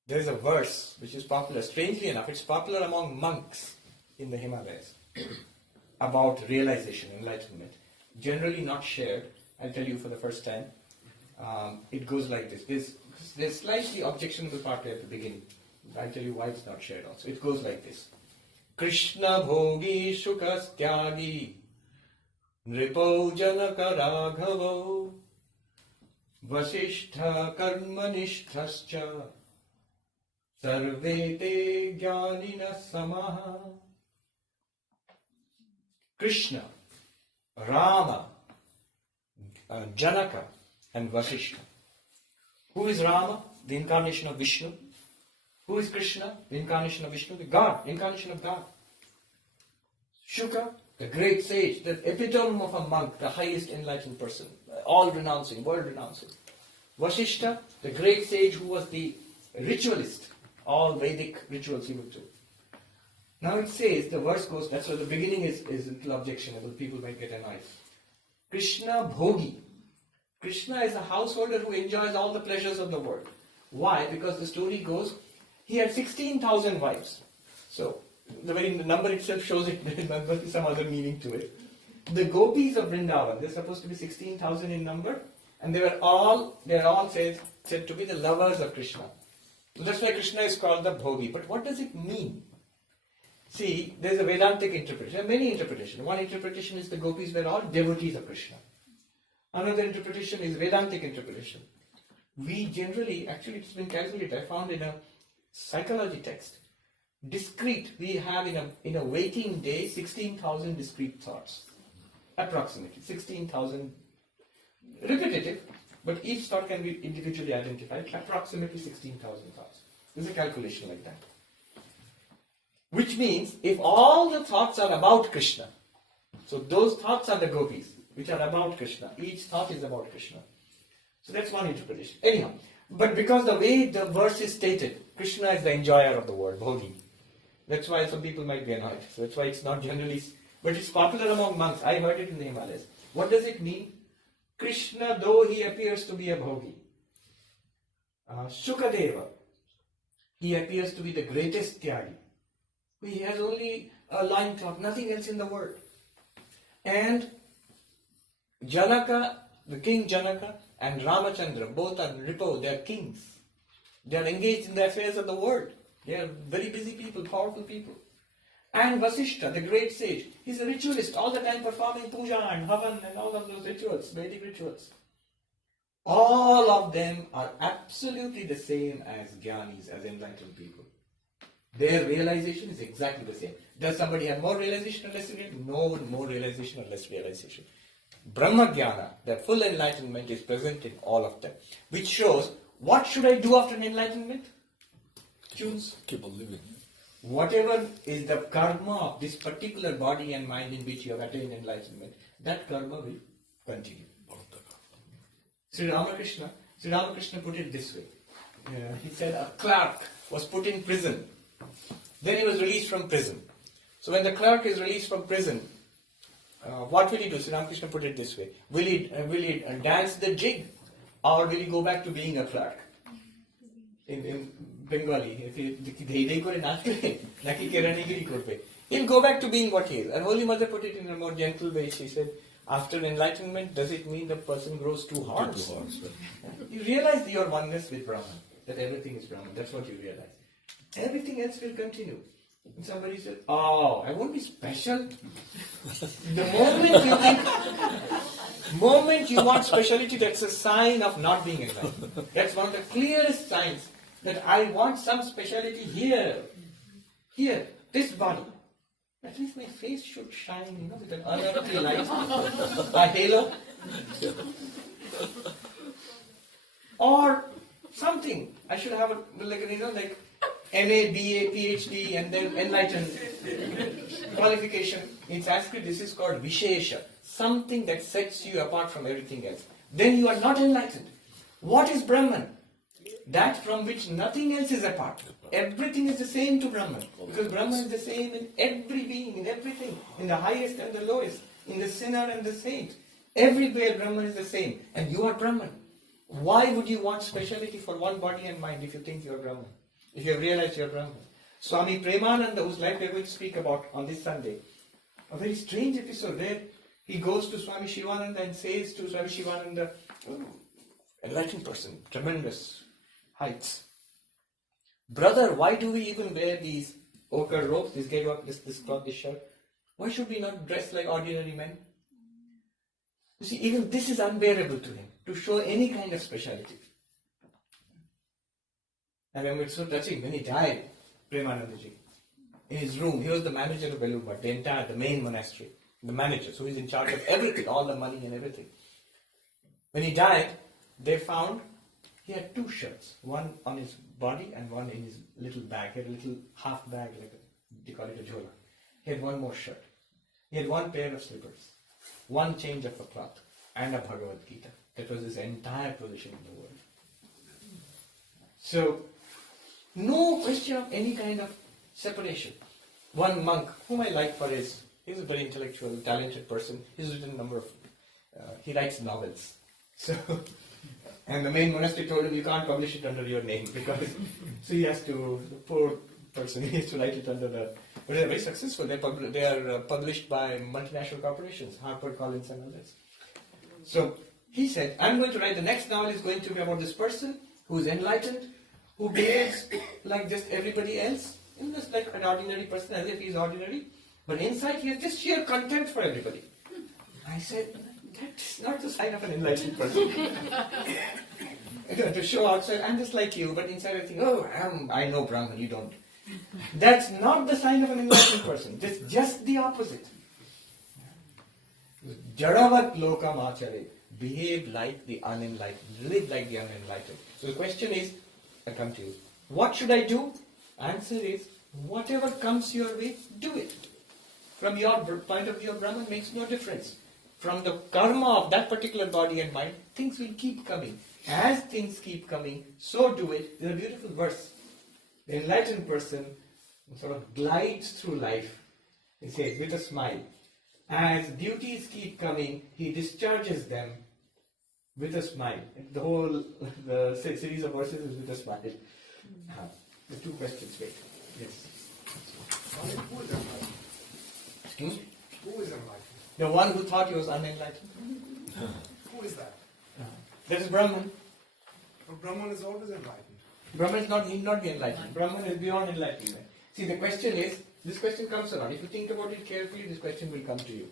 There is a verse which is popular, strangely enough, it's popular among monks in the Himalayas about realization, enlightenment. Generally not shared. I'll tell you for the first time. It goes like this. There's slightly objectionable part at the beginning. I'll tell you why it's not shared also. It goes like this. Krishna bhogi shukas tyagi nripo janaka raghavo vasishtha karmanishthascha sarve te jnanina samaha. Krishna, Rama, Janaka and Vasishtha. Who is Rama? The incarnation of Vishnu. Who is Krishna? The incarnation of Vishnu. The God, incarnation of God. Shuka, the great sage, the epitome of a monk, the highest enlightened person, all renouncing, world renouncing. Vasishtha, the great sage who was the ritualist, all Vedic rituals he would do. Now it says, the verse goes, that's why the beginning is a little objectionable, people might get annoyed. Krishna bhogi. Krishna is a householder who enjoys all the pleasures of the world. Why? Because the story goes, he had 16,000 wives. So, the very number itself shows it, there must be some other meaning to it. The gopis of Vrindavan, they're supposed to be 16,000 in number, and they're all said to be the lovers of Krishna. So that's why Krishna is called the bhogi. But what does it mean? See, there's a Vedantic interpretation. There are many interpretations. One interpretation is the gopis were all devotees of Krishna. Another interpretation is Vedantic interpretation. We generally, actually it's been calculated, I found in a psychology text, discrete, we have in a waking day 16,000 discrete thoughts. Approximately 16,000 repetitive, but each thought can be individually identified, approximately 16,000 thoughts. There's a calculation like that. Which means, if all the thoughts are about Krishna, so those thoughts are the gopis, which are about Krishna. Each thought is about Krishna. So that's one interpretation. Anyhow, but because the way the verse is stated, Krishna is the enjoyer of the world, bhogi. That's why some people might be annoyed. So that's why it's not generally, but it's popular among monks. I heard it in the Himalayas. What does it mean? Krishna, though he appears to be a bhogi, Shukadeva, he appears to be the greatest tyagi. He has only a loincloth, nothing else in the world. And Janaka, the king Janaka, and Ramachandra, both are Ripo, they are kings. They are engaged in the affairs of the world. They are very busy people, powerful people. And Vasishtha, the great sage, he's a ritualist, all the time performing puja and havan and all of those rituals, Vedic rituals. All of them are absolutely the same as jnanis, as enlightened people. Their realization is exactly the same. Does somebody have more realization or less realization? No more realization or less realization. Brahma Jnana, the full enlightenment, is present in all of them. Which shows, what should I do after enlightenment? Choose. Keep on living. Whatever is the karma of this particular body and mind in which you have attained enlightenment, that karma will continue. Sri Ramakrishna put it this way. He said a clerk was put in prison. Then he was released from prison. So when the clerk is released from prison, what will he do? Sri Ramakrishna put it this way. Will he dance the jig, or will he go back to being a clerk? In Bengali, he'll go back to being what he is. And Holy Mother put it in a more gentle way. She said, after enlightenment, does it mean the person grows two horns? You realize your oneness with Brahman, that everything is Brahman. That's what you realize. Everything else will continue. And somebody said, oh, I won't be special. The moment you want speciality, that's a sign of not being enlightened. That's one of the clearest signs that I want some speciality here, this body. At least my face should shine, with an unearthly light, a halo. Or something. I should have like MA, BA, PhD, and then enlightened qualification. In Sanskrit, this is called Vishesha, something that sets you apart from everything else. Then you are not enlightened. What is Brahman? That from which nothing else is apart. Everything is the same to Brahman. Because Brahman is the same in every being, in everything, in the highest and the lowest, in the sinner and the saint. Everywhere Brahman is the same, and you are Brahman. Why would you want speciality for one body and mind if you think you are Brahman? If you have realized you are Brahman? Swami Premananda, whose life we are going to speak about on this Sunday, a very strange episode where he goes to Swami Shivananda and says to Swami Shivananda, oh, enlightened person, tremendous heights. Brother, why do we even wear these ochre robes, this cloth, this shirt? Why should we not dress like ordinary men? You see, even this is unbearable to him, to show any kind of speciality. I remember it's so touching, when he died, Premanandaji, in his room, he was the manager of Veluva, the main monastery, the manager, so he's in charge of everything, all the money and everything. When he died, they found he had two shirts, one on his body and one in his little bag. He had a little half bag, they call it a jhola. He had one more shirt. He had one pair of slippers, one change of a cloth, and a Bhagavad Gita. That was his entire position in the world. So, no question of any kind of separation. One monk, whom I like for he's a very intellectual, talented person. He's written a number of, he writes novels. So, and the main monastery told him, you can't publish it under your name, because, so he has to, the poor person, he has to write it under the, but they're very successful. They are published by multinational corporations, HarperCollins and others. So, he said, I'm going to write, the next novel is going to be about this person who is enlightened, who behaves like just everybody else, just like an ordinary person, as if he is ordinary, but inside he has just sheer contempt for everybody. I said, that's not the sign of an enlightened person. To show outside, I'm just like you, but inside I think, oh, I know Brahman, you don't. That's not the sign of an enlightened person. It's just the opposite. jaḍavallokamācaret. Behave like the unenlightened. Live like the unenlightened. So the question is, I come to you. What should I do? Answer is, whatever comes your way, do it. From your point of view of Brahman, makes no difference. From the karma of that particular body and mind, things will keep coming. As things keep coming, so do it. There's a beautiful verse. The enlightened person sort of glides through life, he says, with a smile. As duties keep coming, he discharges them with a smile. The series of verses is with a smile. The two questions, wait. Yes. Who is enlightened? Excuse me? Who is enlightened? The one who thought he was unenlightened. Who is that? That is Brahman. But Brahman is always enlightened. Brahman is not, need not be enlightened. Brahman is beyond enlightenment. See, the question is, this question comes around. If you think about it carefully, this question will come to you.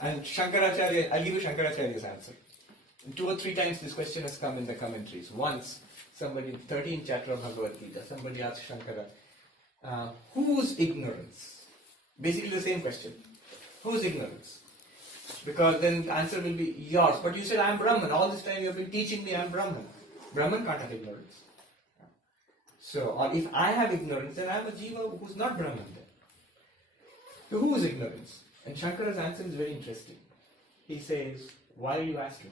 And Shankaracharya, I'll give you Shankaracharya's answer. 2 or 3 times this question has come in the commentaries. Once, somebody, 13th chapter of Bhagavad Gita, somebody asked Shankara, whose ignorance? Basically the same question. Whose ignorance? Because then the answer will be yours. But you said, I am Brahman. All this time you have been teaching me I am Brahman. Brahman can't have ignorance. So, or if I have ignorance, then I am a jiva who's not Brahman then. So whose ignorance? And Shankara's answer is very interesting. He says, why are you asking?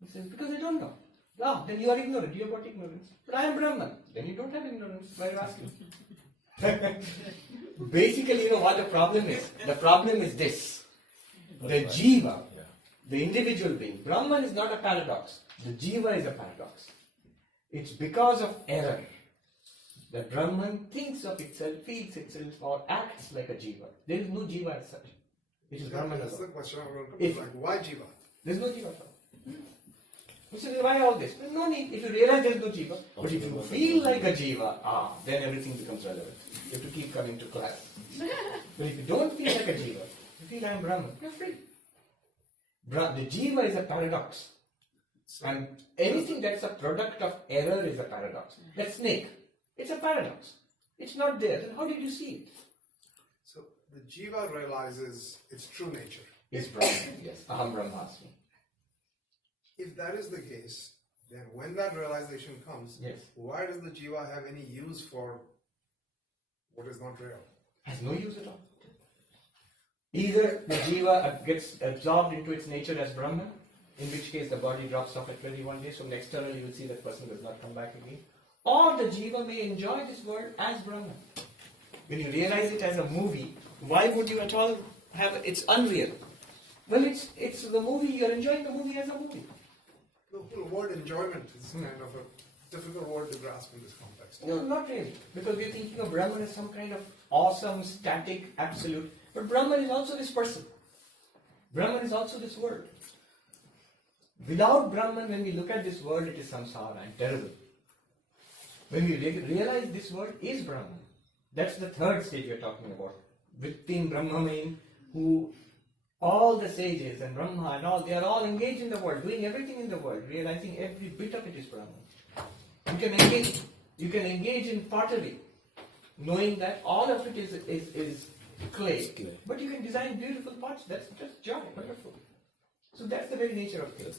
He says, because I don't know. Ah, then you are ignorant. You have got ignorance. But I am Brahman. Then you don't have ignorance. Why are you asking? Basically, you know what the problem is? The problem is this. The jiva, the individual being. Brahman is not a paradox. The jiva is a paradox. It's because of error that Brahman thinks of itself, feels itself, or acts like a jiva. There is no jiva as such. It is Brahman That's the alone. question I'm going to come back. Why Jiva? There is no jiva at all. You say, why all this? There's no need. If you realize there is no jiva, but if you feel like a jiva, then everything becomes relevant. You have to keep coming to class. But if you don't feel like a jiva, you feel I am Brahman, you're free. The jiva is a paradox. And anything that's a product of error is a paradox. That snake, it's a paradox. It's not there. Then how did you see it? So the Jiva realizes its true nature. It's Brahman, yes. Aham Brahmasmi. If that is the case, then when that realization comes, Yes. why does the Jiva have any use for what is not real? Has no use at all. Either the jiva gets absorbed into its nature as Brahman, in which case the body drops off at 21 days, so externally you will see that person does not come back again. Or the jiva may enjoy this world as Brahman. When you realize it as a movie, why would you at all have it's unreal? Well, it's the movie, you're enjoying the movie as a movie. The whole word enjoyment is kind of a difficult word to grasp in this context. No, not really. Because we're thinking of Brahman as some kind of awesome, static, absolute. But Brahman is also this person. Brahman is also this world. Without Brahman, when we look at this world, it is samsara and terrible. When we realize this world is Brahman, that's the third stage we're talking about. Within Brahmamin, who all the sages and Brahma and all, they are all engaged in the world, doing everything in the world, realizing every bit of it is Brahman. You can engage in pottery, knowing that all of it is clay. But you can design beautiful pots, that's just joy, wonderful. So that's the very nature of things.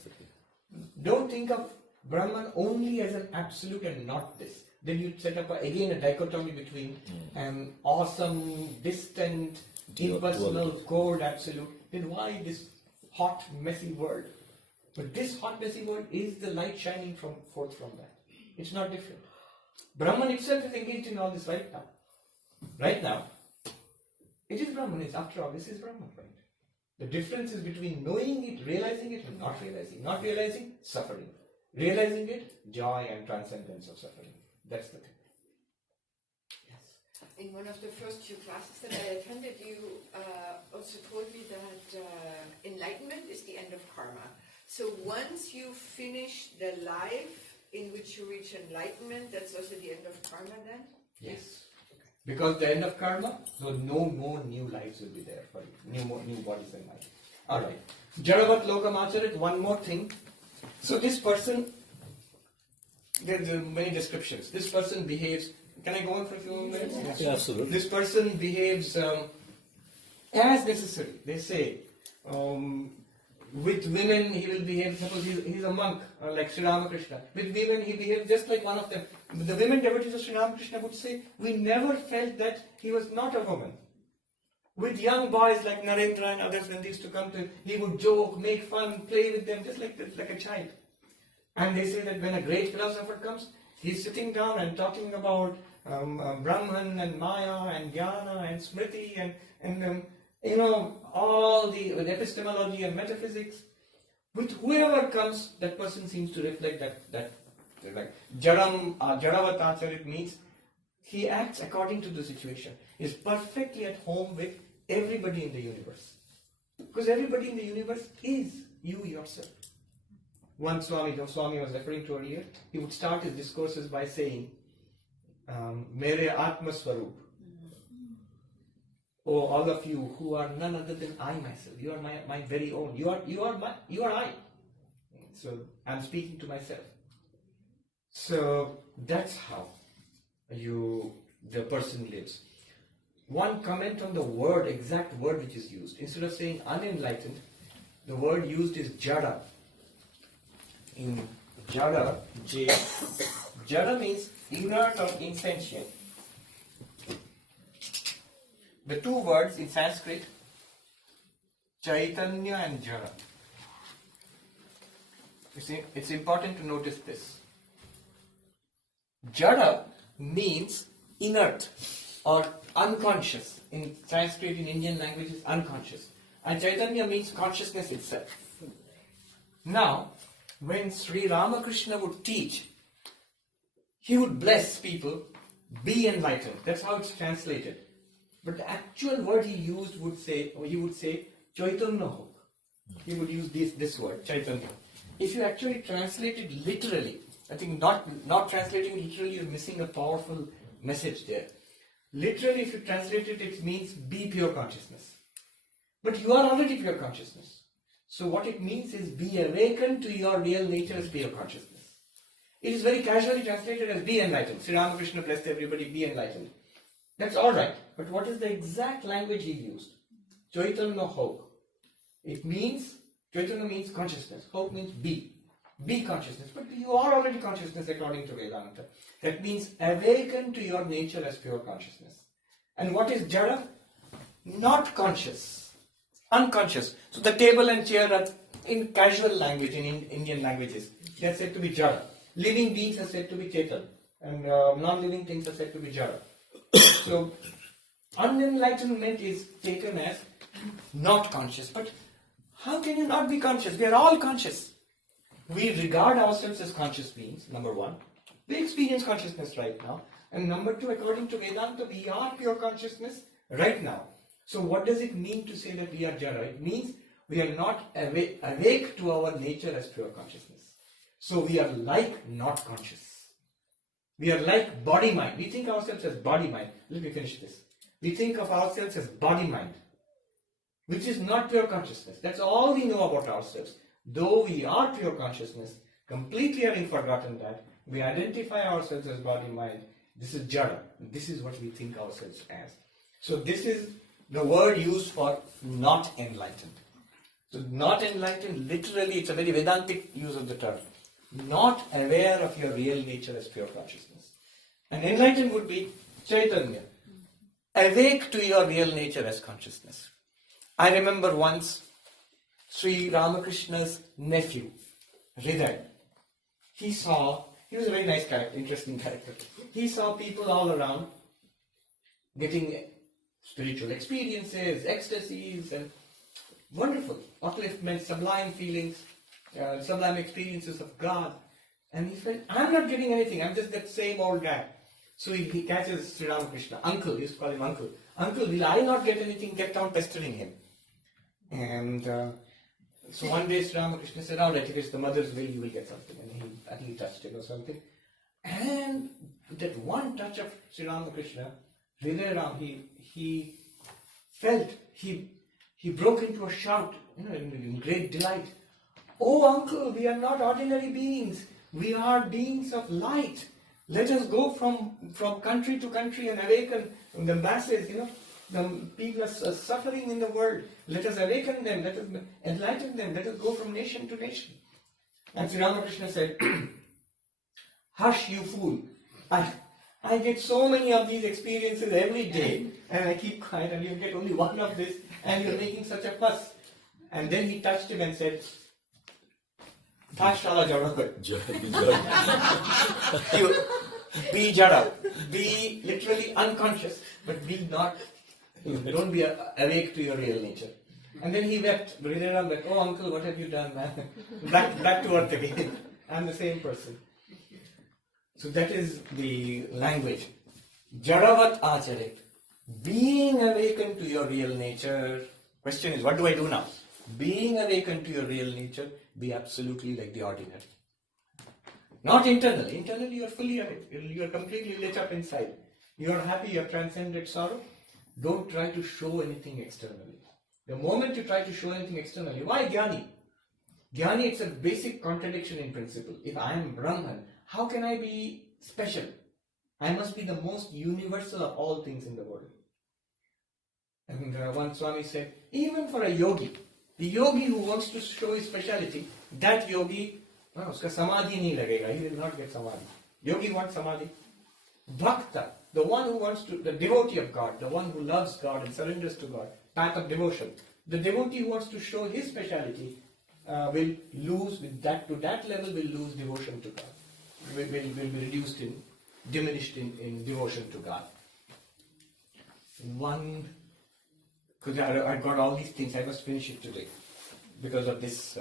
Don't think of Brahman only as an absolute and not this. Then you set up again a dichotomy between an awesome, distant, impersonal, cold absolute. Then why this hot, messy world? But this hot, messy world is the light shining forth from that. It's not different. Brahman itself is engaged in all this right now. Right now, it is Brahman. After all, this is Brahman, right? The difference is between knowing it, realizing it, and not realizing. Not realizing, suffering. Realizing it, joy and transcendence of suffering. That's the thing. Yes. In one of the first few classes that I attended, you also told me that enlightenment is the end of karma. So once you finish the life in which you reach enlightenment, that's also the end of karma then? Yes. Because the end of karma, so no more new lives will be there for you. New bodies and minds. Alright. Jaḍavallokamācaret, one more thing. So this person, there are many descriptions. This person behaves, can I go on for a few minutes? Yeah, absolutely. This person behaves as necessary. They say, with women he will behave, suppose he's a monk, like Sri Ramakrishna. With women he behaves just like one of them. The women devotees of Sri Ramakrishna would say, we never felt that he was not a woman. With young boys like Narendra and others, when they used to come to him, he would joke, make fun, play with them just like a child. And they say that when a great philosopher comes, he's sitting down and talking about Brahman and Maya and Jnana and Smriti and all the epistemology and metaphysics. With whoever comes, that person seems to reflect that like jaḍavallokamācaret means he acts according to the situation. He's perfectly at home with everybody in the universe. Because everybody in the universe is you yourself. One Swami was referring to earlier, he would start his discourses by saying, Mere Atma Swarup. Oh, all of you who are none other than I myself. You are my very own. You are I. So I'm speaking to myself. So that's how the person lives. One comment on the exact word which is used. Instead of saying unenlightened, the word used is jada. In jada, jada means inert or insentient. The two words in Sanskrit, Chaitanya and Jada. You see, it's important to notice this. Jada means inert or unconscious. In Sanskrit, in Indian language, is unconscious. And Chaitanya means consciousness itself. Now, when Sri Ramakrishna would teach, he would bless people, be enlightened. That's how it's translated. But the actual word he used he would say Chaitanya. He would use this word, Chaitanya. If you actually translate it literally, I think not translating literally, you're missing a powerful message there. Literally, if you translate it, it means be pure consciousness. But you are already pure consciousness. So what it means is be awakened to your real nature as pure consciousness. It is very casually translated as be enlightened. Sri Ramakrishna blessed everybody, be enlightened. That's alright. But what is the exact language he used? Chaitanya hope. It means, Chaitanya means consciousness. Hope means be. Be consciousness. But you are already consciousness according to Vedanta. That means awaken to your nature as pure consciousness. And what is jada? Not conscious. Unconscious. So the table and chair are in casual language, in Indian languages, they are said to be jada. Living beings are said to be Chaitan. And non-living things are said to be jada. So, unenlightenment is taken as not conscious. But How can you not be conscious? We are all conscious. We regard ourselves as conscious beings, number one. We experience consciousness right now. And number two, according to Vedanta, we are pure consciousness right now. So what does it mean to say that we are jada? It means we are not awake to our nature as pure consciousness. So we are like not conscious. We are like body-mind. We think ourselves as body-mind. Let me finish this. We think of ourselves as body-mind, which is not pure consciousness. That's all we know about ourselves. Though we are pure consciousness, completely having forgotten that, we identify ourselves as body-mind. This is jada. This is what we think ourselves as. So this is the word used for not enlightened. So not enlightened, literally, it's a very Vedantic use of the term. Not aware of your real nature as pure consciousness. And enlightened would be Chaitanya. Awake to your real nature as consciousness. I remember once Sri Ramakrishna's nephew, Hriday. He was a very nice character, interesting character. He saw people all around getting spiritual experiences, ecstasies, and wonderful upliftment, sublime feelings, sublime experiences of God. And he felt, I'm not getting anything, I'm just that same old guy. So he catches Sri Ramakrishna, uncle, he used to call him uncle. Uncle, will I not get anything? Get down pestering him. And so one day Sri Ramakrishna said, all right, if it's the mother's will, you will get something. And he touched him or something. And that one touch of Sri Ramakrishna, Hriday Ram, he felt, he broke into a shout, in great delight. Oh uncle, we are not ordinary beings. We are beings of light. Let us go from country to country and awaken the masses, the people are suffering in the world. Let us awaken them, let us enlighten them, let us go from nation to nation. And Sri Ramakrishna said, hush you fool, I get so many of these experiences every day and I keep quiet and you get only one of this and you're making such a fuss. And then he touched him and said, Tashala be jada, be literally unconscious, but be not, don't be awake to your real nature. And then he wept. Hriday Ram wept, oh uncle, what have you done, man? back to earth again. I'm the same person. So that is the language. Jaḍavallokamācaret. Being awakened to your real nature. Question is, what do I do now? Being awakened to your real nature, be absolutely like the ordinary. Not internally. Internally you are fully awake. You are completely lit up inside. You are happy, you have transcended sorrow. Don't try to show anything externally. The moment you try to show anything externally, why Jnani? Jnani, it's a basic contradiction in principle. If I am Brahman, how can I be special? I must be the most universal of all things in the world. And one Swami said, even for a yogi, the yogi who wants to show his speciality, that yogi, uska samadhi nahi lagega, he will not get samadhi. Yogi wants samadhi. Bhakta, the one who wants to, the devotee of God, the one who loves God and surrenders to God, path of devotion. The devotee who wants to show his speciality will lose, to that level will lose devotion to God. Will be diminished in devotion to God. Because I got all these things, I must finish it today. Because of this,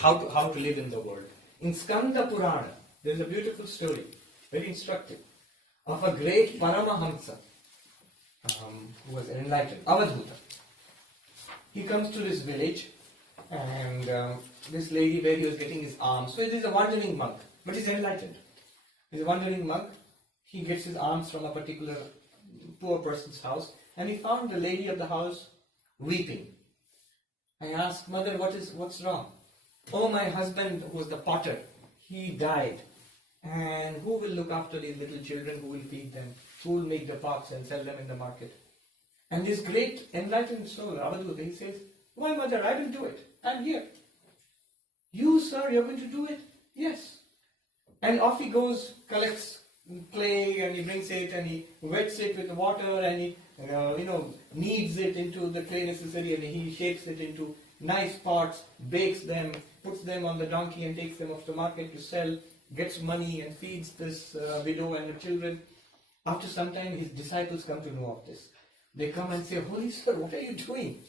how to live in the world. In Skanda Purana, there is a beautiful story, very instructive, of a great Paramahamsa who was enlightened, Avadhuta. He comes to this village and this lady where he was getting his alms. So he is a wandering monk, but he's enlightened. He's a wandering monk. He gets his alms from a particular poor person's house and he found the lady of the house weeping. I asked, mother, what's wrong? Oh, my husband, who was the potter, he died. And who will look after these little children? Who will feed them? Who will make the pots and sell them in the market? And this great enlightened soul, Avadhuta, he says, why mother, I will do it. I'm here. You, sir, you're going to do it? Yes. And off he goes, collects clay and he brings it and he wets it with water and he kneads it into the clay necessary and he shapes it into nice pots, bakes them, puts them on the donkey and takes them off to market to sell, gets money and feeds this widow and her children. After some time his disciples come to know of this. They come and say, Holy Sir, what are you doing?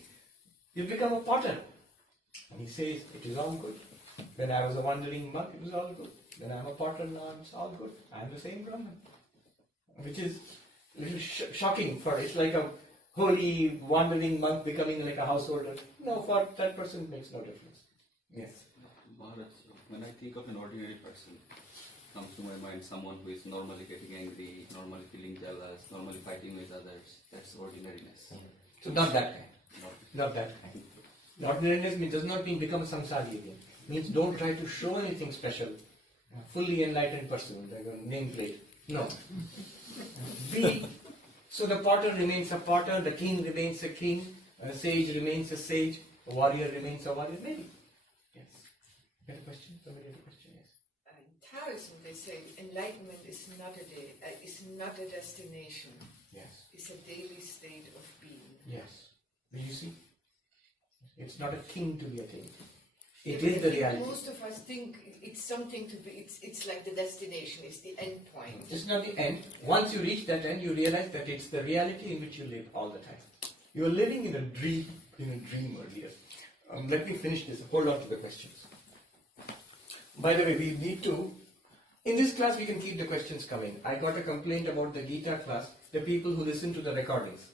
You've become a potter. And he says, it is all good. When I was a wandering monk, it was all good. When I'm a potter now, it's all good. I'm the same Brahman. Which is a little shocking for, it's like a holy wandering monk becoming like a householder. No, for that person it makes no difference. Yes. Maharaj, when I think of an ordinary person, comes to my mind someone who is normally getting angry, normally feeling jealous, normally fighting with others. That's ordinariness. So not that kind. Not that kind. Ordinariness does not mean become a samsari again. Means don't try to show anything special. A fully enlightened person, like a nameplate. No. So the potter remains a potter, the king remains a king, a sage remains a sage, a warrior remains a warrior. Maybe. Yes. You have a question? Somebody has a question? Yes. In Taoism, they say enlightenment is not a destination. Yes. It's a daily state of being. Yes. Do you see? It's not a thing to be attained. It is the reality. Most of us think it's something to be, it's like the destination, it's the end point. It's not the end. Once you reach that end, you realize that it's the reality in which you live all the time. You are living in a dream earlier. Let me finish this. Hold on to the questions. By the way, we need to, in this class we can keep the questions coming. I got a complaint about the Gita class, the people who listen to the recordings.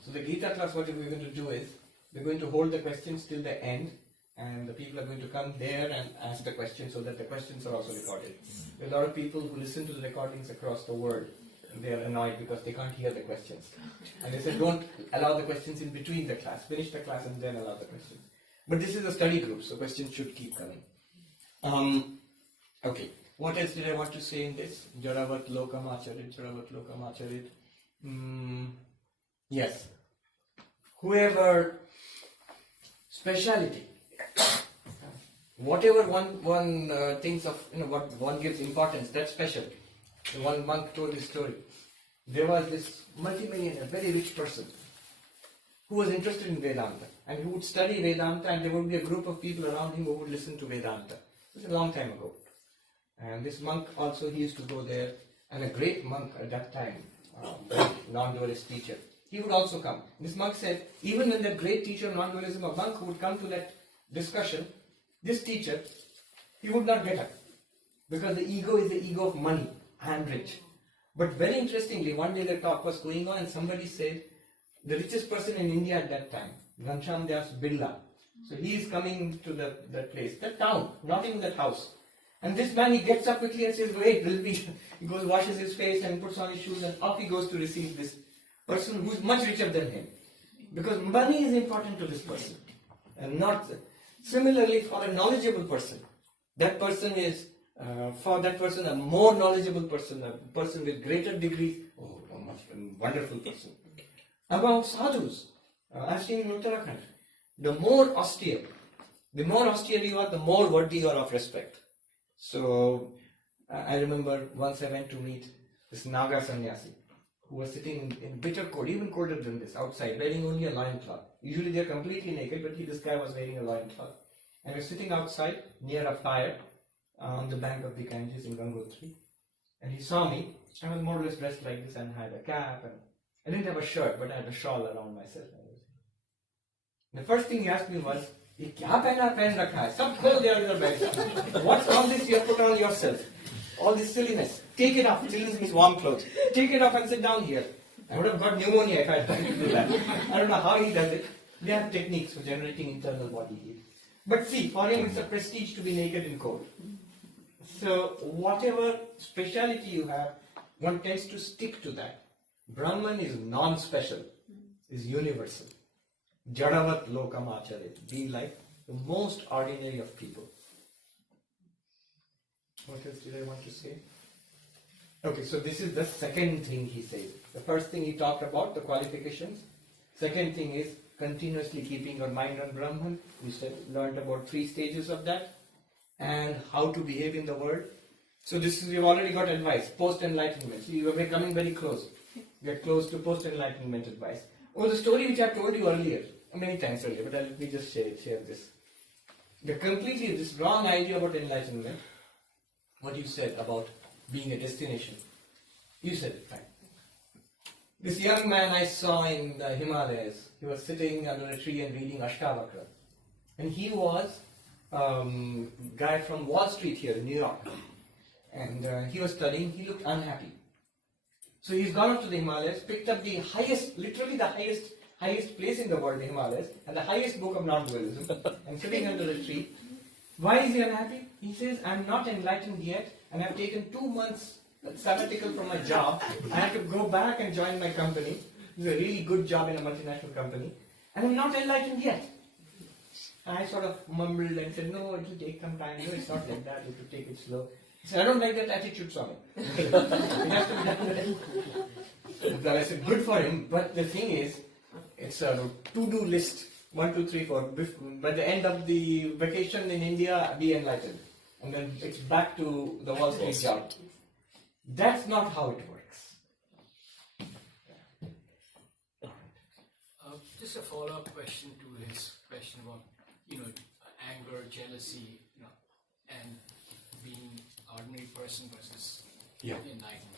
So the Gita class, what we're going to do is, we're going to hold the questions till the end, and the people are going to come there and ask the questions so that the questions are also recorded. There are a lot of people who listen to the recordings across the world, and they are annoyed because they can't hear the questions. And they said, don't allow the questions in between the class. Finish the class and then allow the questions. But this is a study group, so questions should keep coming. Okay, what else did I want to say in this? Jaḍavallokamācaret. Yes. Whoever, speciality. Whatever one thinks of, what one gives importance, that's special. The one monk told this story. There was this multimillionaire, very rich person, who was interested in Vedanta, and he would study Vedanta, and there would be a group of people around him who would listen to Vedanta. This was a long time ago. And this monk also, he used to go there, and a great monk at that time, non-dualist teacher, he would also come. This monk said, even when that great teacher of non-dualism, a monk who would come to that discussion, this teacher, he would not get up. Because the ego is the ego of money. I am rich. But very interestingly, one day the talk was going on and somebody said, the richest person in India at that time, Ghanshyam Birla. So he is coming to that place, that town, not even that house. And this man, he gets up quickly and says, wait, he goes, washes his face and puts on his shoes, and off he goes to receive this person who is much richer than him. Because money is important to this person. And not, similarly for a knowledgeable person, that person is, for that person, a more knowledgeable person, a person with greater degrees, a much wonderful person. About sadhus, I've seen in Uttarakhand, the more austere you are, the more worthy you are of respect. So, I remember once I went to meet this Naga sannyasi, who was sitting in bitter cold, even colder than this, outside, wearing only a loincloth. Usually they are completely naked, but this guy was wearing a loincloth. And he was sitting outside, near a fire, on the bank of the Ganges in Gangotri. And he saw me. I was more or less dressed like this and had a cap. And I didn't have a shirt, but I had a shawl around myself. The first thing he asked me was, "Ye kya pehn rakha hai? Sab khol diya idhar baith. What's all this you have put on yourself? All this silliness. Take it off." Silliness means warm clothes. Take it off and sit down here. I would have got pneumonia if I had tried to do that. I don't know how he does it. They have techniques for generating internal body heat. But see, for him it's a prestige to be naked in cold. So whatever speciality you have, one tends to stick to that. Brahman is non-special, is universal. Jaḍavallokamācaret. Be like the most ordinary of people. What else did I want to say? Okay, so this is the second thing he says. The first thing he talked about, the qualifications. Second thing is continuously keeping your mind on Brahman. We learned about 3 stages of that. And how to behave in the world. So we've already got advice, post-enlightenment. So you are coming very close. Get close to post-enlightenment advice. Oh, the story which I told you earlier, many times earlier, but let me just share this. This wrong idea about enlightenment, what you said about being a destination. You said it, right? This young man I saw in the Himalayas, he was sitting under a tree and reading Ashtavakra. And he was guy from Wall Street here in New York. And he was studying, he looked unhappy. So he's gone up to the Himalayas, picked up the highest, literally the highest place in the world, the Himalayas, and the highest book of non-dualism, and sitting under the tree. Why is he unhappy? He says, I'm not enlightened yet, and I've taken 2 months sabbatical from my job. I have to go back and join my company. It's a really good job in a multinational company, and I'm not enlightened yet. And I sort of mumbled and said, no, it will take some time. No, it's not like that. You have to take it slow. He said, I don't like that attitude, Swami. It has to be done. So I said, good for him, but the thing is, it's a to-do list. 1, 2, 3, 4. By the end of the vacation in India, be enlightened. And then it's back to the Wall Street job. That's not how it works. Just a follow-up question to his question about, anger, jealousy, and being ordinary person versus enlightened.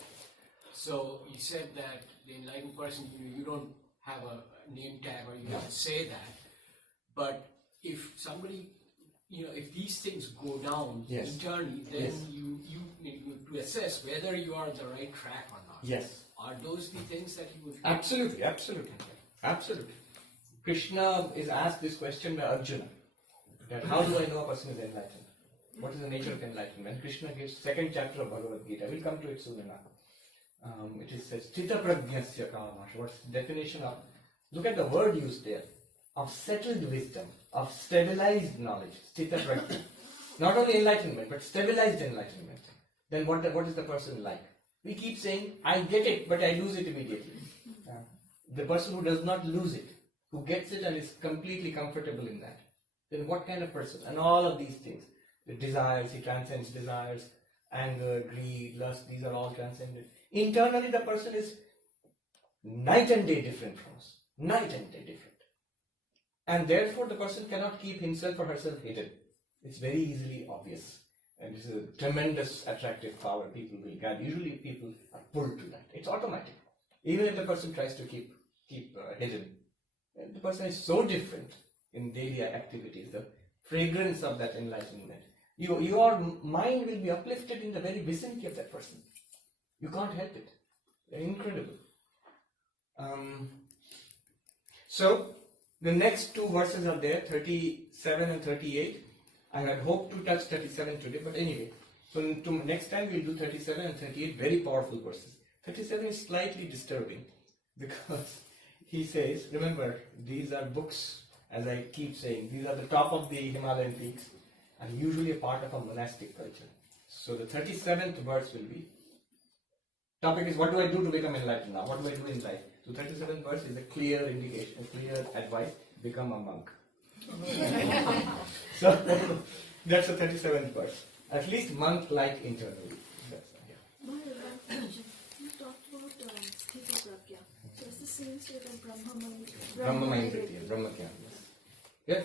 So you said that the enlightened person, you don't have a name tag or you have to say that. But if somebody, if these things go down internally, then you need to assess whether you are on the right track or not. Yes. Are those the things that you would... Absolutely. Krishna is asked this question by Arjuna. That how do I know a person is enlightened? What is the nature of enlightenment? Krishna gives 2nd chapter of Bhagavad Gita. We'll come to it soon enough. It says, Sthita prajnasya kamash. What's the definition of? Look at the word used there. Of settled wisdom, of stabilized knowledge. Sthita prajna. Not only enlightenment, but stabilized enlightenment. Then what is the person like? We keep saying, I get it, but I lose it immediately. The person who does not lose it, who gets it and is completely comfortable in that, then what kind of person? And all of these things, the desires, he transcends desires, anger, greed, lust, these are all transcended. Internally the person is night and day different from us. Night and day different. And therefore the person cannot keep himself or herself hidden. It's very easily obvious. And it's a tremendous attractive power people will get. Usually people are pulled to that. It's automatic. Even if the person tries to keep hidden. And the person is so different in daily activities, the fragrance of that enlightenment. Your mind will be uplifted in the very vicinity of that person. You can't help it. They're incredible. So, the next 2 verses are there, 37 and 38. I had hoped to touch 37 today, but anyway. So, next time we'll do 37 and 38, very powerful verses. 37 is slightly disturbing because he says, remember, these are books, as I keep saying, these are the top of the Himalayan peaks and usually a part of a monastic culture. So the 37th verse will be, topic is, what do I do to become enlightened now? What do I do in life? So 37th verse is a clear indication, a clear advice, become a monk. So that's the 37th verse. At least monk-like internally. You talked about sthita-prajna. So it's the same state of Brahma mind. Brahma mind, Brahma Jnana. Yes.